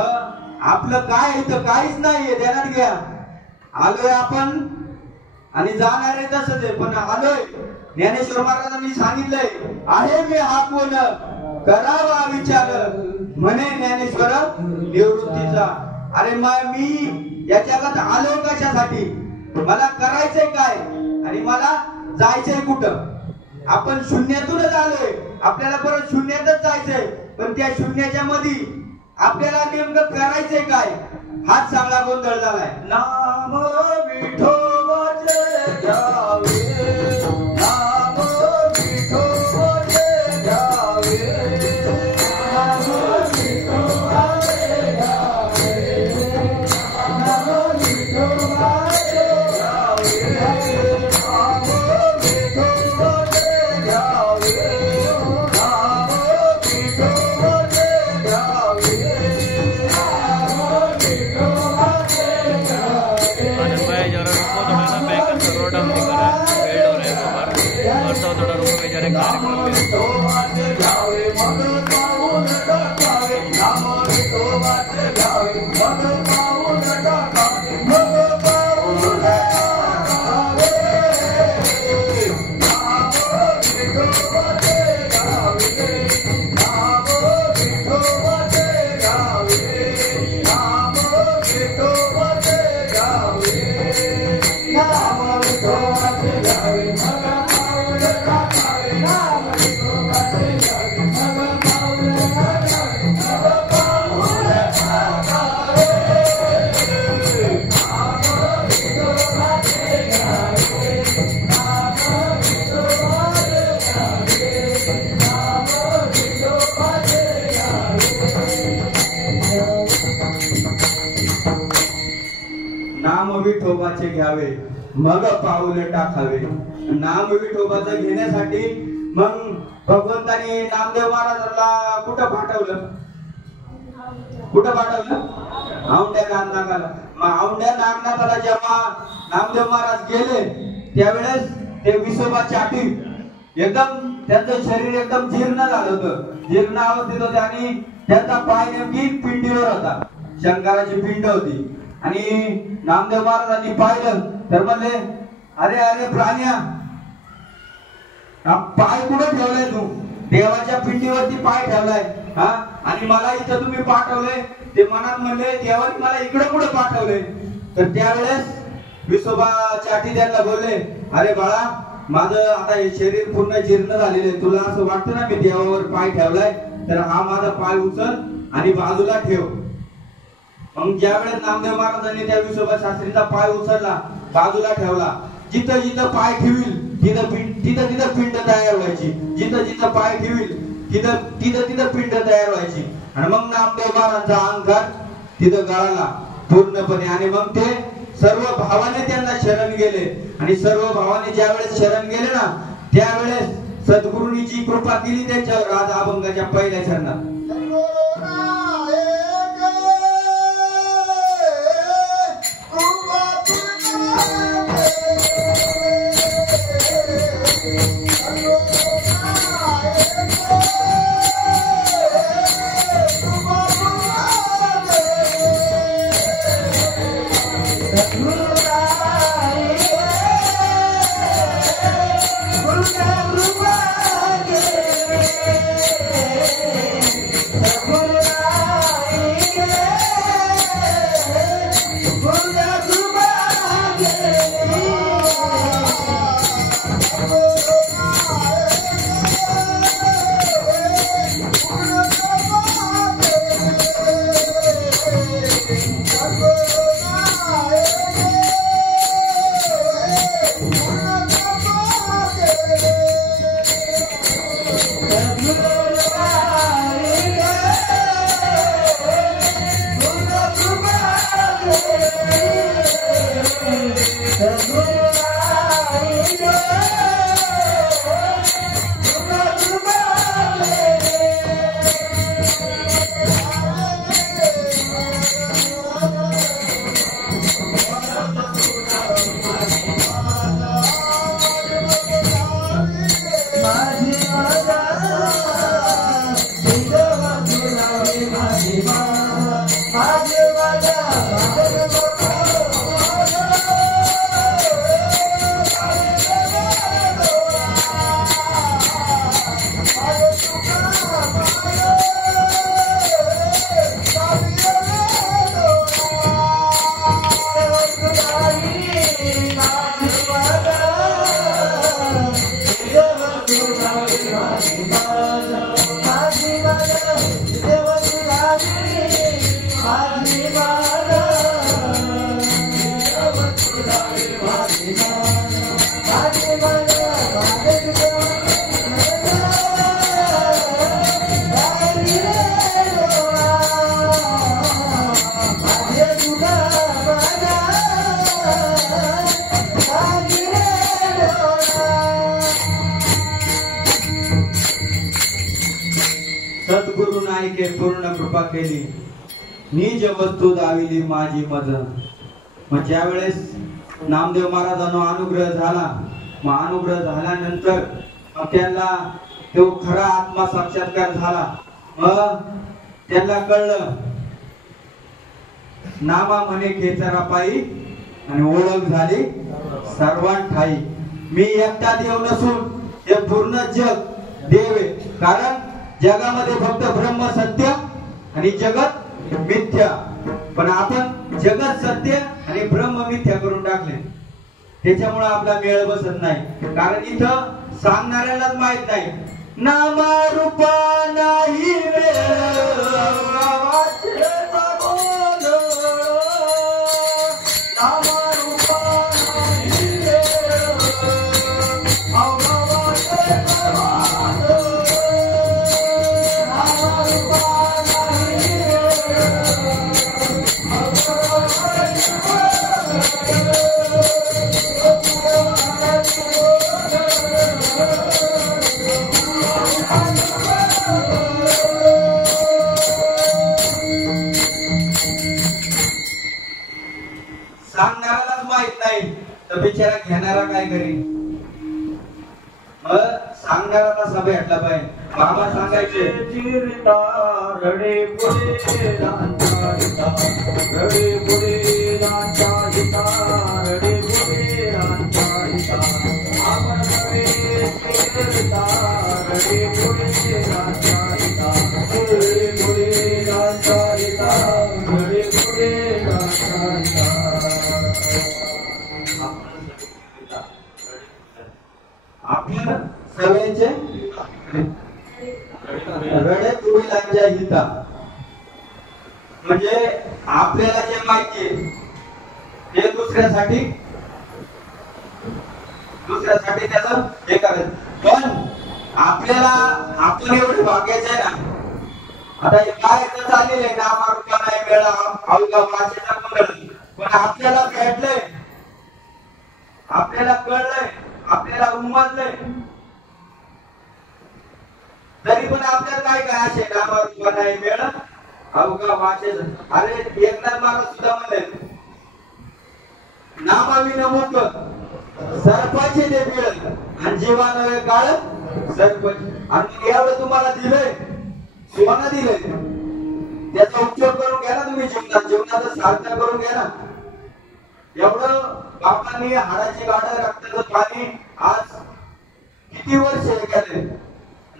आपलं काय इथं काहीच नाहीये, ध्यानात घ्या. आलोय आपण आणि जाणार आहे तसंच आहे, पण आलोय. ज्ञानेश्वर महाराजांनी सांगितलंय आहे मी हा कोण करावा विचार म्हणे ज्ञानेश्वर निवृत्तीचा. अरे मी या जगात आलोय कशासाठी, मला करायचंय काय आणि मला जायचंय कुठं. आपण शून्यातूनच आलोय, आपल्याला परत शून्यातच जायचंय. पण त्या शून्याच्या मध्ये आपल्याला नेमकं करायचंय काय हाच सगळा गोंधळ झालाय. नाम विठोबाचे घ्यावे, नाम विठोबाचे घ्यावे, नाम विठोबाचे घ्यावे, नाम विठोबाचे घ्यावे, विठोबाचे घ्यावे मग पाऊल टाकावे. नाम विठोबाचं घेण्यासाठी मग भगवंतानी नामदेव महाराजांना कुठं पाठवलं, औंढ्या नागनागाला. औंढ्या नागनाथाला जेव्हा नामदेव महाराज गेले त्यावेळेस ते विसोबा चाटी एकदम त्यांचं शरीर एकदम जीर्ण झालं होतं, जीर्ण अवस्थेत होते आणि त्यांचा पाय नेमकी पिंडीवर होता, शंकराची पिंड होती. आणि नामदेव महाराजांनी पाहिलं तर म्हणले अरे अरे प्राण्या, पाय कुठं ठेवलाय तू? देवाच्या पिंडीवरती पाय ठेवलाय हा, आणि मला इथं तुम्ही पाठवले. ते मनात म्हणले देवाने मला इकडे कुठे पाठवले? तर त्यावेळेस विसोबा चाटी त्यांना बोलले अरे बाळा, माझं आता हे शरीर पूर्ण जीर्ण झालेले, तुला असं वाटतं ना मी देवावर पाय ठेवलाय, तर हा माझा पाय उचल आणि बाजूला ठेव. मग ज्यावेळेस नामदेव महाराजांनी त्या विसोबा शास्त्रीचा पाय उचलला, बाजूला ठेवला, जिथं जिथं पाय ठेवील तिथं पिंड तयार व्हायची, जिथं जिथं पाय ठेवील तिथं पिंड तयार व्हायची. आणि मग नामदेव महाराजांचा अहंकार तिथं गळाला पूर्णपणे. आणि मग ते सर्व भावाने त्यांना शरण गेले. आणि सर्व भावाने ज्यावेळेस शरण गेले ना, त्यावेळेस सद्गुरूंनी जी कृपा केली त्यांच्यावर राज अभंगाच्या पहिल्या चरणात. पूर्ण कृपा केली, निज वस्तू दाविली माझी मज. मग ज्यावेळेस नामदेव महाराजांना अनुग्रह झाला, मग अनुग्रह झाल्यानंतर त्यांना तो खरा आत्मा साक्षात्कार झाला. मग त्यांना कळलं नामा म्हणे खेचरा पायी आणि ओळख झाली सर्वांठाई. मी एकटा देव नसून हे पूर्ण जग देव आहे. कारण जगामध्ये फक्त ब्रह्म सत्य आणि जगत मिथ्या, पण आपण जगत सत्य आणि ब्रह्म मिथ्या करून टाकले. त्याच्यामुळे आपला मेळ बसत नाही. कारण इथं सांगणाऱ्यालाच माहित नाही नामा रूपा नाही बिचारा घेणारा काय करेल? मग सांगणारा कसा भेटला पाहिजे? बाबा सांगायचे रडे पुढे रांचा हिता, रडे पुढे रांचा हिता, रडे पुढे रांचा हिता, आपण सगळे चिरता, रडे पुढे रांचा हिता, रडे पुढे रांचा हिता, रडे पुढे रांचा हिता. आपण सगळ्यांचे रडे पुढीलांच्या हिता, म्हणजे आपल्याला जे माहिती ते दुसऱ्यासाठी त्याचं हे करायचं. पण आपल्याला आपण एवढे भाग्याचे आहे ना. आता हे काय चाललेलं आहे ना, मारुका नाही वेळा अवघा वाचेचा गोंधळ, पण आपल्याला भेटलंय, आपल्याला कळलंय, आपल्याला उमजलंय, तरी पण आपल्याला काय काय असे नामारूपा नाही वेळ अवघा वाचेच. अरे एकनाथ महाराज सुद्धा म्हणले नामाविन मुख सरपाचे ते मिळत आणि जीवान काळ सरपंच. आणि एवढं तुम्हाला दिलंय, सोनं दिलंय, त्याचा उपयोग करून घ्या ना तुम्ही. जीवनाचं सार्थक करून घ्या ना. एवढं बापांनी हाडाची गाडं रक्ताचं पाणी आज किती वर्ष केले,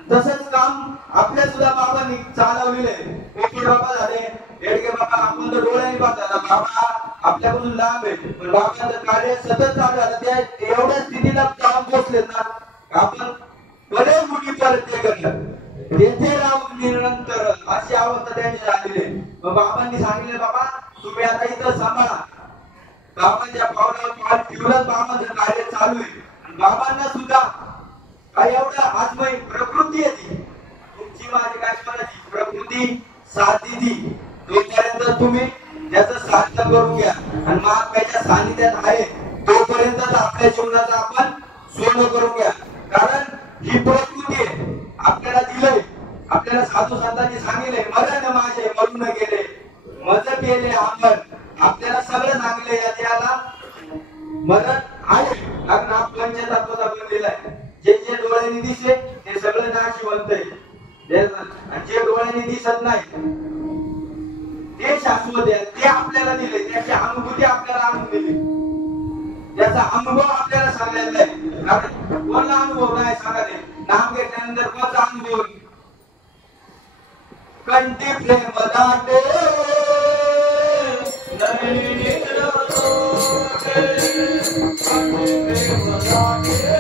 तसंच काम आपल्या सुद्धा बाबांनी चालवलेलं आहे. कोकिळ बाबा झाले, येडगे बाबा आपण तर डोळ्यांनी पाहतात, बाबा आपल्याकडून लांब आहे, पण बाबांचं कार्य सतत चालू झालं. त्या एवढ्या स्थितीला काम पोचलेत ना, आपण बरेच मोठी परत ते करतात, तेथे राहून निरंतर अशी अवस्था त्यांची झालेली आहे. मग बाबांनी सांगितले बाबा तुम्ही आता इथं सांभाळा. बाबांच्या पावलावर पाऊल ठेवूनच बाबांचं कार्य चालू आहे. बाबांना सुद्धा काय एवढं आजमय प्रकृती आहे, तुमची माझी काय स्वतःची प्रकृती साथ दिली तोपर्यंत तुम्ही त्याचं सार्थ करून घ्या. आणि महात्म्याच्या सानिध्यात आहे तोपर्यंत आपल्या जीवनाचं आपण सोनं करून घ्या. कारण ही प्रकृती आहे, आपल्याला दिलंय, आपल्याला साधू संतांनी सांगितले मरण माझे मरून गेले मज केले आमर. आपल्याला सगळं सांगितलं या देहाला मरण आहे, कारण हा पंचतत्वाचा बनलेला आहे. जे जे डोळ्यांनी दिसले ते सगळं नाशिवंत आहे, आणि जे डोळ्यांनी दिसत नाही ते शाश्वत आहे. ते आपल्याला दिले, त्याची अनुभूती आपल्याला आणून दिली, त्याचा अनुभव आपल्याला सांगायचा आहे. कारण कोणता अनुभव नाही सांगा ते नाम घेतल्यानंतर कोणता अनुभव. कंठी प्रेम दाटे नैनी रतोटे, कंठी प्रेम दाटे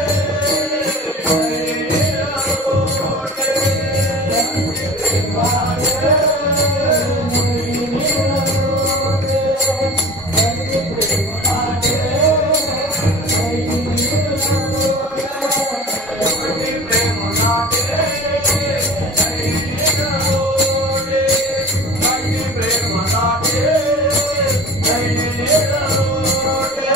नैनी रतोटे, कंठी प्रेम दाटे नैनी रतोटे, कंठी प्रेम दाटे नैनी रतोटे, कंठी प्रेम दाटे नैनी रतोटे,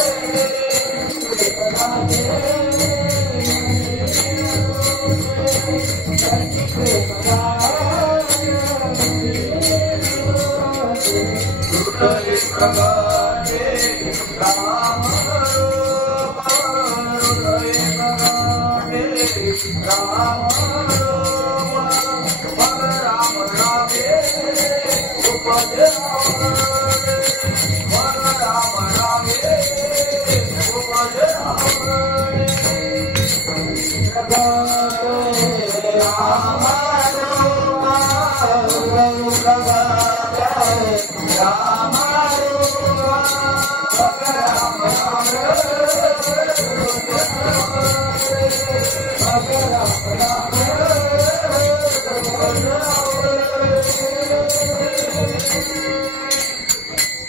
कंठी प्रेम दाटे नैनी रतोटे.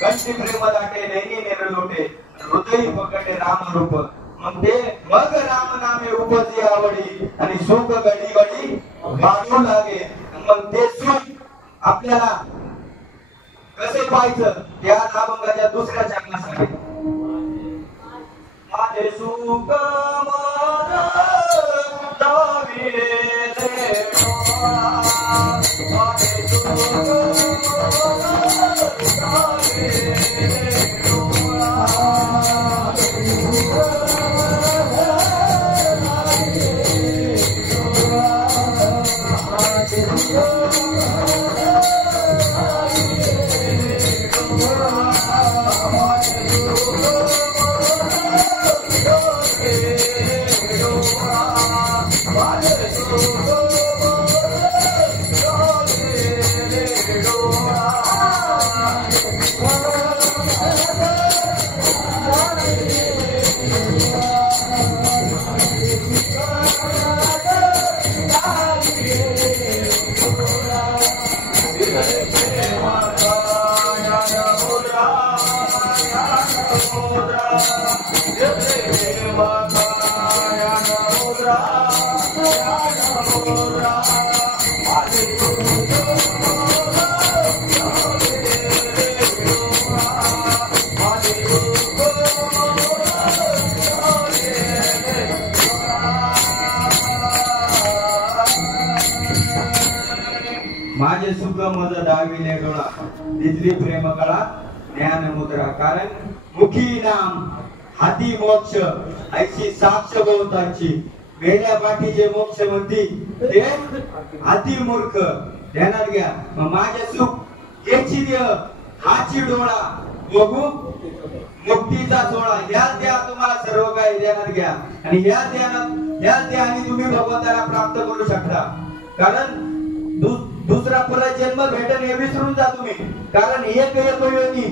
कंठी प्रेम दाटे नैनी नेरलोटे, हृदय पकटे राम रूप. मग राम नामे उपजी आवडी, आणि सुख घडी घडी वाटू लागे. मग ते सुख आपल्याला कसे पाहायचं त्या अभंगाच्या दुसऱ्या चरणासाठी. माझे सुख माझा दाविले देवा, माझे सुख दाविले देवा. माझे सुख मज दाविले डोळा दिसली प्रेम कळा ज्ञान मुद्रा कारण मुखी नाम हाती मोक्ष ऐशी साक्ष बहुतांची वेड्या पाठीचे मोक्ष म्हणती ते हाती मूर्ख ध्यानात घ्या माझे सुख याची देह हाची डोळा बघू मुक्तीचा सोहळा ह्याच द्या तुम्हाला सर्व काही ध्यानात घ्या आणि ह्याच ध्यानाने तुम्ही भगवंताला प्राप्त करू शकता कारण दुसरा परत जन्म भेटन हे विसरून जा तुम्ही कारण एक योनी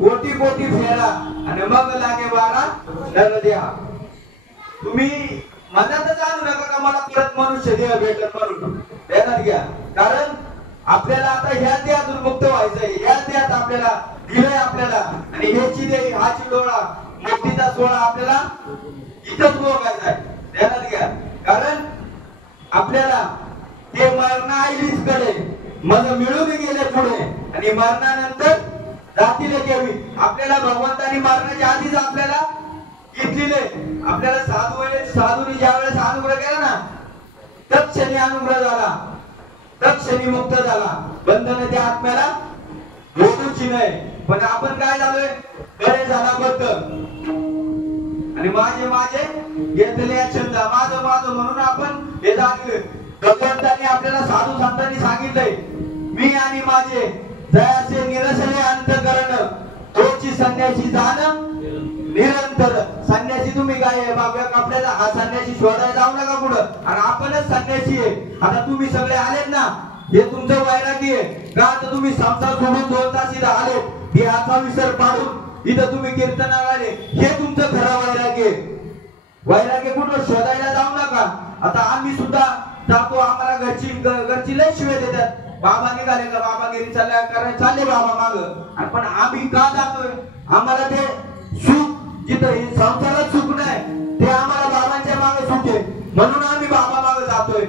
कोटी कोटी फेरा आणि मग लागे वारा नर द्या तुम्ही मनातच आणू नका का मला परत मनुष्य देह भेटन म्हणून ध्यानात घ्या कारण आपल्याला आता ह्या देहातून मुक्त व्हायचंय ह्या देहात आपल्याला दिलंय आपल्याला आणि ह्याची देही हाची डोळा मुक्तीचा सोहळा आपल्याला इथंच भोगायचा आहे ध्यानात घ्या कारण आपल्याला ते मरण आईलीच कडे मग मिळून गेले पुढे आणि मरणानंतर जातील केवी आपल्याला भगवंतानी मरणाच्या आधीच आपल्याला घेतलेले आपल्याला साधूने ज्या वेळेस अनुग्रह केला ना तत्क्षणी अनुग्रह झाला तत्क्षणी मुक्त झाला बंधन त्या आत्म्याला जोडूची नाही पण आपण काय झालोय बरे झाला बद्ध आणि माझे घेतले छंद माझं म्हणून आपण हे जाणले भगवंतांनी आपल्याला साधू संतांनी सांगितलंय मी आणि माझे जयाचे निरसने अंतकरण तोची संन्यासी जाण निरंतर संन्यासी तुम्ही काय बाबा कपड्याचा हा संन्यासी शोधायला जाऊ नका पुढं आणि आपणच संन्यासी आहे आता तुम्ही सगळे आलेत ना हे तुमचं वैरागी आहे का तर तुम्ही संसार सोडून 2 तास इथं आले देहाचा विसर पाडून इथं तुम्ही कीर्तनाला आले हे तुमचं खरं वैरागी आहे वैरागी कुठं शोधायला जाऊ नका आता आम्ही सुद्धा जातो आम्हाला घरची लय शिवे देतात बाबा निघाले का बाबागिरी चालले बाबा माग पण आम्ही का जातोय आम्हाला ते सुख जिथं संसारात सुख नाही ते आम्हाला बाबांच्या मागे सुख आहे म्हणून आम्ही बाबा मागे जातोय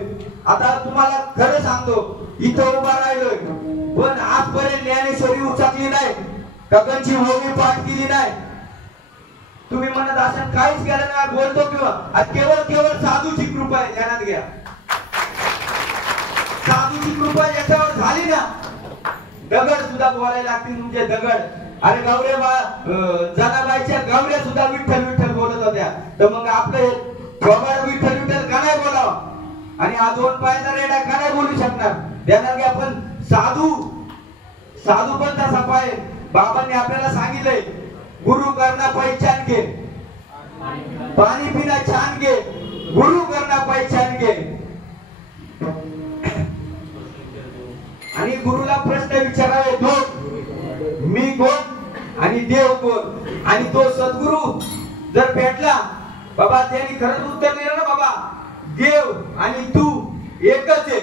आता तुम्हाला खरं सांगतो इथं उभा राहिलोय पण आजपर्यंत ज्ञानेश्वरी उचाकली नाही ककनची होळी पाठ केली नाही तुम्ही म्हणत असं काहीच केलं नाही बोलतो किंवा केवळ साधूची कृपा आहे ध्यानात घ्या साधूची कृपा याच्यावर झाली ना दगड सुद्धा बोलायला लागतील तुमचे दगड अरे जनाबाईच्या गवऱ्या सुद्धा विठ्ठल विठ्ठल बोलत होत्या तर मग आपले थोबाड विठ्ठल विठ्ठल का नाही बोलावं आणि हा 2 पायाचा रेडा का नाही बोलू शकणार ध्यानात घ्या पण साधू पण तसा पाय बाबांनी आपल्याला सांगितलंय गुरु करना पहिचान घे पाणी पिना छान घे गुरु करना पहिचान घे आणि गुरुला प्रश्न विचारावे 2 मी कोण आणि देव कोण आणि तो सद्गुरु जर भेटला बाबा त्यांनी खरंच उत्तर दिलं ना बाबा देव आणि तू एकच आहे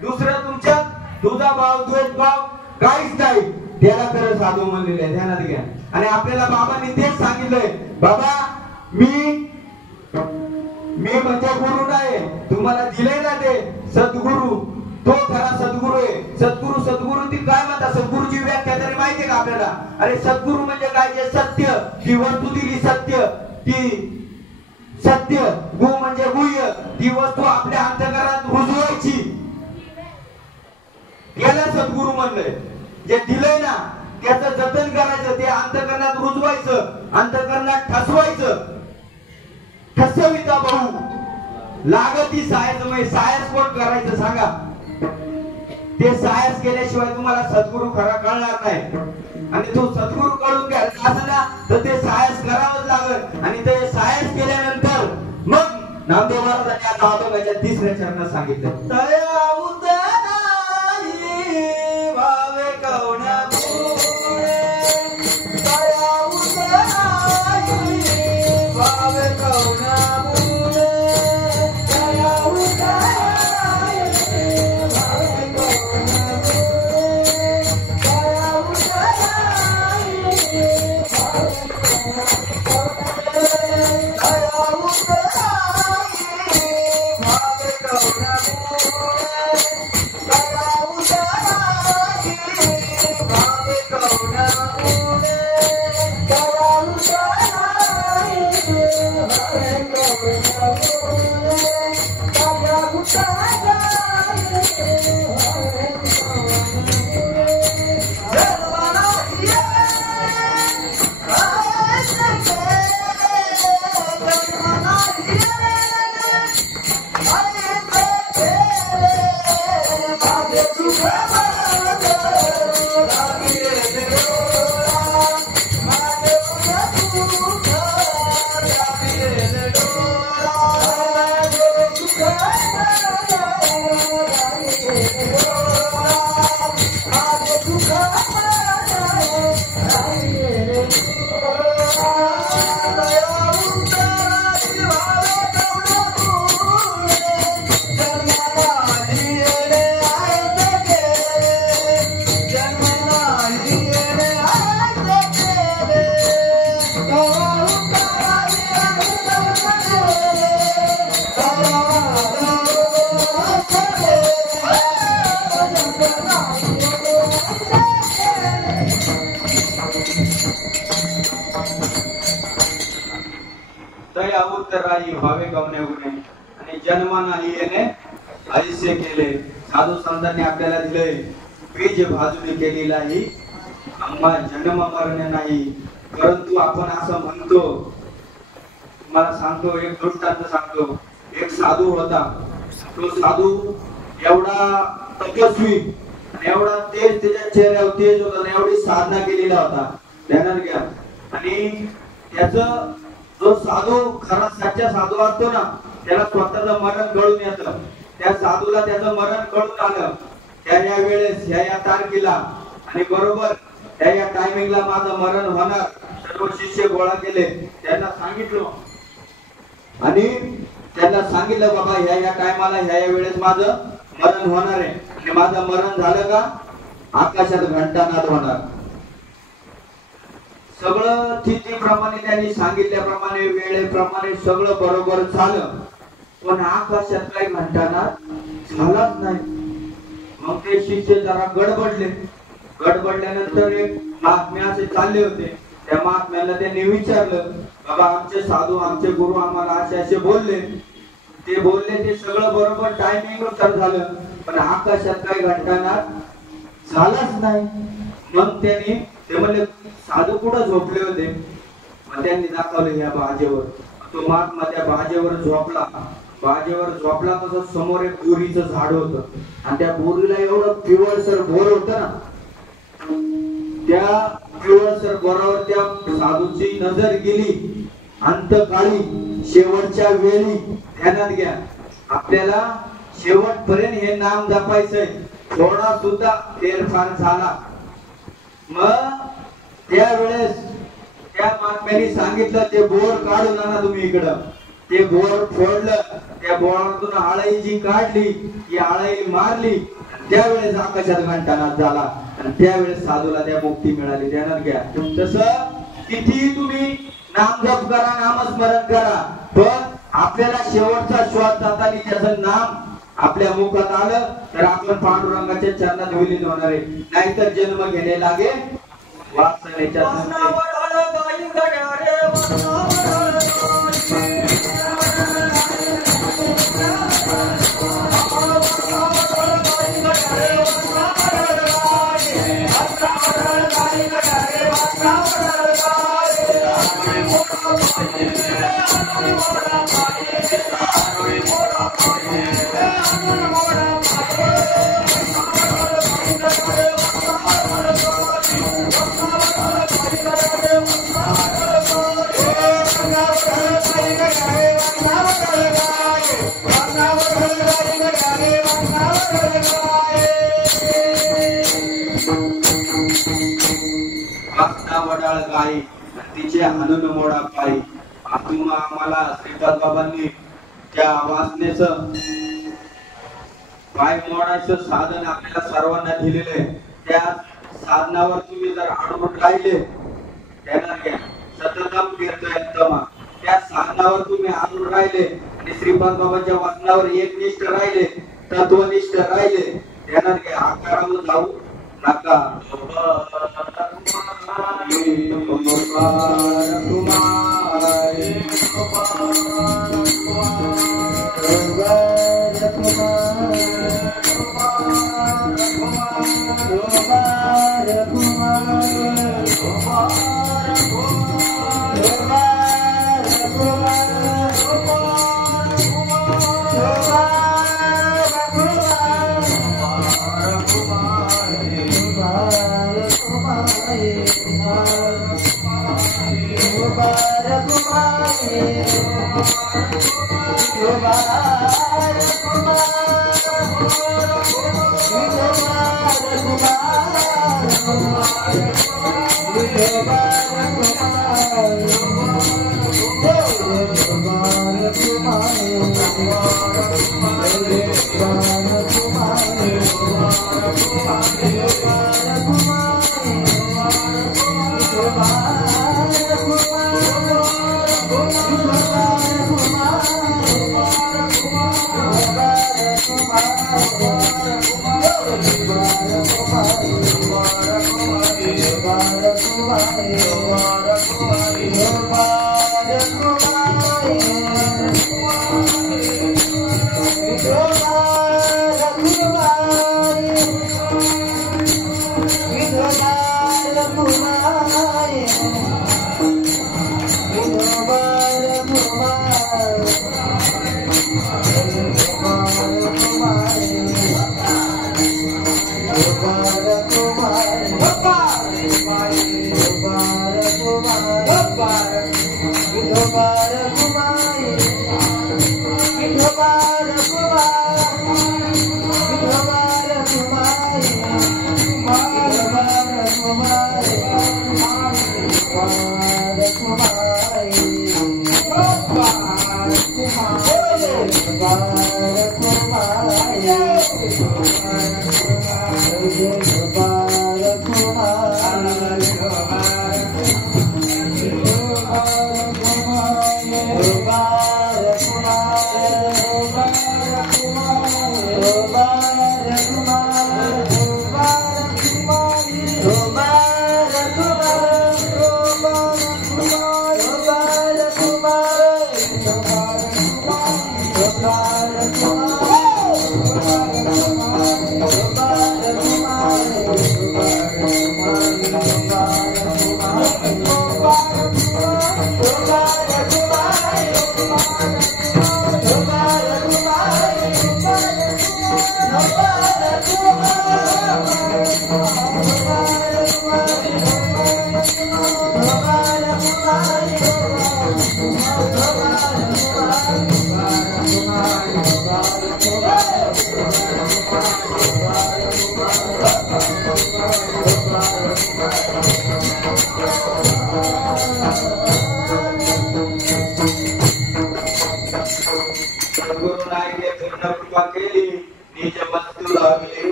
दुसरं तुझा भाव द्वेष भाव काहीच नाही त्याला खरं साधू म्हणलेलं आहे ध्यानात घ्या आणि आपल्याला बाबांनी तेच सांगितलंय बाबा मी म्हणजे गुरु नाही तुम्हाला दिले ना ते सद्गुरु तो खरा सद्गुरु आहे सद्गुरु ती काय म्हणतात सद्गुरूची व्याख्या तरी माहितीये का आपल्याला अरे सद्गुरु म्हणजे काय जे सत्य ती वस्तू दिली सत्य ती सत्य गु म्हणजे गुह्य ती वस्तू आपल्या अंतःकरणात रुजवायची याला सद्गुरु म्हणलंय जे दिलंय ना त्याचं जतन करायचं ते अंतःकरणात रुजवायचं अंतःकरणात ठसवायचं ठसविता भाऊ लागती सायस कोण करायचं सांगा ते सायन्स केल्याशिवाय तुम्हाला सद्गुरू खरा कळणार नाही आणि तो सद्गुरू कळून घ्यायचा असं ना तर ते सायन्स करावंच लागेल आणि ते सायन्स केल्यानंतर मग नामदेव महाराजांनी आता अभंगाच्या 3ऱ्या चरणात सांगितलं तया उदनाई भावे कवना पुरे तया उदनाई भावे कवना पुरे तया उदनाई भावे कवना पुरे तया उदनाई तया उदनाई भावे गवणे उगणे आणि जन्म नाही येणे ऐसे केले साधू संतांनी आपल्याला दिले बीज भाजून केलेला ही आम्हा जन्म मरण नाही परंतु आपण असं म्हणतो मला सांगतो एक दृष्टांत सांगतो एक साधू होता तो साधू एवढा तपस्वी आणि एवढा तेज त्याच्या चेहऱ्यावर तेज होता आणि एवढी साधना केलेला होता ध्यानात घ्या आणि त्याचं जो साधू खरा सच्चा साधू असतो ना त्याला स्वतःचं मरण कळून येतं त्या साधूला त्याचं मरण कळून आलं त्या वेळेस या तारखेला आणि बरोबर त्या टायमिंगला माझं मरण होणार सर्व शिष्य गोळा केले त्यांना सांगितलं आणि त्यांना सांगितलं बाबा या टायमाला ह्या वेळेस माझं मरण होणार आहे आणि माझं मरण झालं का आकाशात घंटानाद होणार सगळं तिथीप्रमाणे त्यांनी सांगितल्याप्रमाणे वेळेप्रमाणे सगळं बरोबर झालं पण आकाशात काही घंटानाद झालाच नाही मग ते शिष्य जरा गडबडल्यानंतर एक महात्मे असे चालले होते त्या महात्म्याला त्यांनी विचारलं बाबा आमचे साधू आमचे गुरु आम्हाला असे बोलले ते सगळं बरोबर टायमिंग नुसार झालं पण आकाशात काही घंटानाद झालाच नाही मग त्यांनी ते म्हणले साधू कुठं झोपले होते मग त्यांनी दाखवले या बाजेवर तो महात्मा त्या बाजेवर झोपला तसं समोर एक बोरीचं झाड होतं आणि त्या बोरीला एवढं पिवळसर बोर होत ना त्या पिवळसर बोरावर त्या साधूची नजर गेली अंतकाळी शेवटच्या वेळी ध्यानात घ्या आपल्याला शेवटपर्यंत हे नाम जपायचंय थोडा सुद्धा फेरफार झाला मग त्यावेळेस त्या महात्म्याने सांगितलं ते बोर काढून आणा तुम्ही इकडं ते बोर फोडलं त्या बोरातून आळई जी काढली ती आळई मारली त्यावेळेस आकाशात घंटानाद झाला आणि त्यावेळेस साधूला त्या मुक्ती मिळाली ध्यानात घ्या तसं किती तुम्ही नामजप करा नामस्मरण करा पण आपल्याला शेवटचा श्वास जाताना त्याचं नाम आपल्या मुखात आलं तर आपण पांडुरंगाच्या चरणात विलीन होणार आहे नाहीतर जन्म घेणे लागे वाचण्याच्या आंधळा गाई तिचे हाणून मोडा पायी. आम्हाला श्रीपाद बाबांनी त्या वासनेचं पाय मोडायचं साधन आपल्याला सर्वांना दिलेले. त्या साधनावर तुम्ही जर अडवून राहिले त्याला घ्या सततम कीर्तयन्तम, त्या साधनावर तुम्ही अडवून राहिले आणि श्रीपाद बाबांच्या वाचनावर एकनिष्ठ राहिले, तत्वनिष्ठ राहिले त्याला घ्या आकारावर जाऊ नका.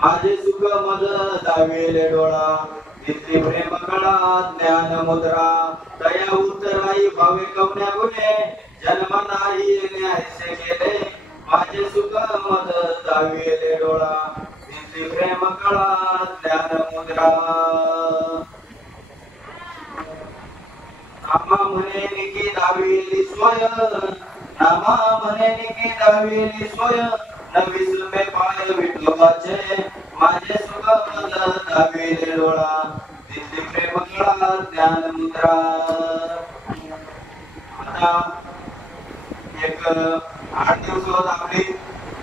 माझे सुख मज दावेले डोळा, तिथली प्रेम कळा ज्ञान मुद्रा, दया उतराई भावे कवण्या गुणे, जन्म नाही न्यायसे केले, माझे सुख मज दावेले डोळा, तिथली प्रेम कळा ज्ञान मुद्रा. नामा म्हणे निकी दावेली सोय, नामा म्हणे निकी दावेली सोय, नविसुमे पाय विठोबाचे, माझे सुख मज दावेले डोळा, तिथली प्रेम कळा ज्ञान मुद्रा. आता एक 8 दिवसात आपली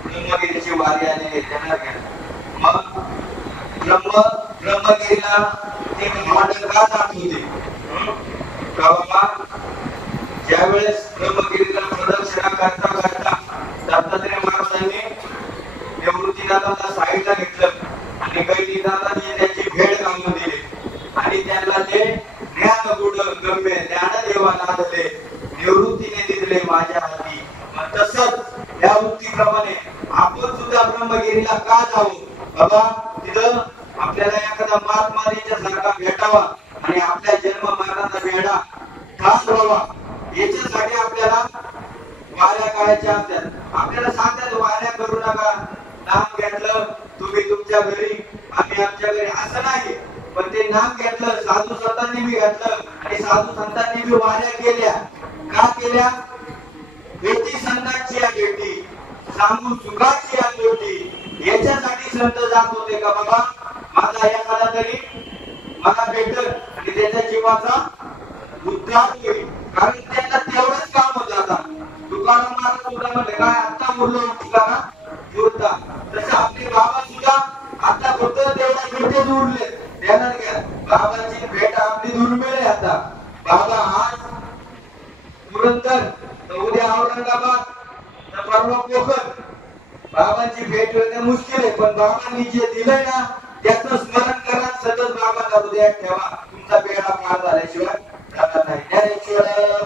ब्रह्मगिरीची वारी आलेली आहे. मग ब्रह्मगिरीला एक मॉडेल का दाखवते का बाबा, ज्यावेळेस ब्रह्मगिरीला प्रदक्षिणा करता करता दत्तात्रय महाराजांनी निवृत्तीदादाला साईडला घेतलं आणि गैलीदादांनी त्याची भेट घालून दिली आणि त्यांना ज्ञानदेवा नांदले निवृत्तीने दिले माझ्या हाती. मग तसंच या वृत्तीप्रमाणे आपण सुद्धा ब्रह्मगिरीला का जावं बाबा? तिथं आपल्याला एखादा महात्माच्या सारखा भेटावा आणि आपल्या जन्म मरणाचा वेढा खास व्हावा याच्यासाठी आपल्याला वाऱ्या काढायच्या असतात. आपल्याला सांगतात वाऱ्या करू नका, नाम घेतलं तुम्ही तुमच्या घरी आम्ही आमच्या घरी, असं नाही. पण ते नाम घेतलं, साधू संतांनी बी घेतलं आणि साधू संतांनी बी वाऱ्या केल्या. का केल्या? भेटी संतांची या भेटी, सांगू सुखाची या भेटी, याच्यासाठी संत जात होते का बाबा माझा एखादा तरी मला भेटल आणि त्याच्या जीवाचा उद्धार होईल. कारण त्यांना तेवढंच काम होतं. आता तुकाराम महाराज सुद्धा म्हणले काय आता बोललो तुकाराम उरता, तसं आपले बाबा सुद्धा आता फक्त तेवढ्या भेटेच उरले. ध्यानात घ्या, बाबाची भेट आपली दुर्मिळ आहे. आता बाबा आज पुरंदर, तर उद्या औरंगाबाद, तर परवा कोकण. बाबांची भेट होणे मुश्किल आहे, पण बाबांनी जे दिलंय ना त्याचं स्मरण करा, सतत बाबाला हृदयात ठेवा. तुमचा बेडा पार झाल्याशिवाय जाणार नाही. ज्ञानेश्वर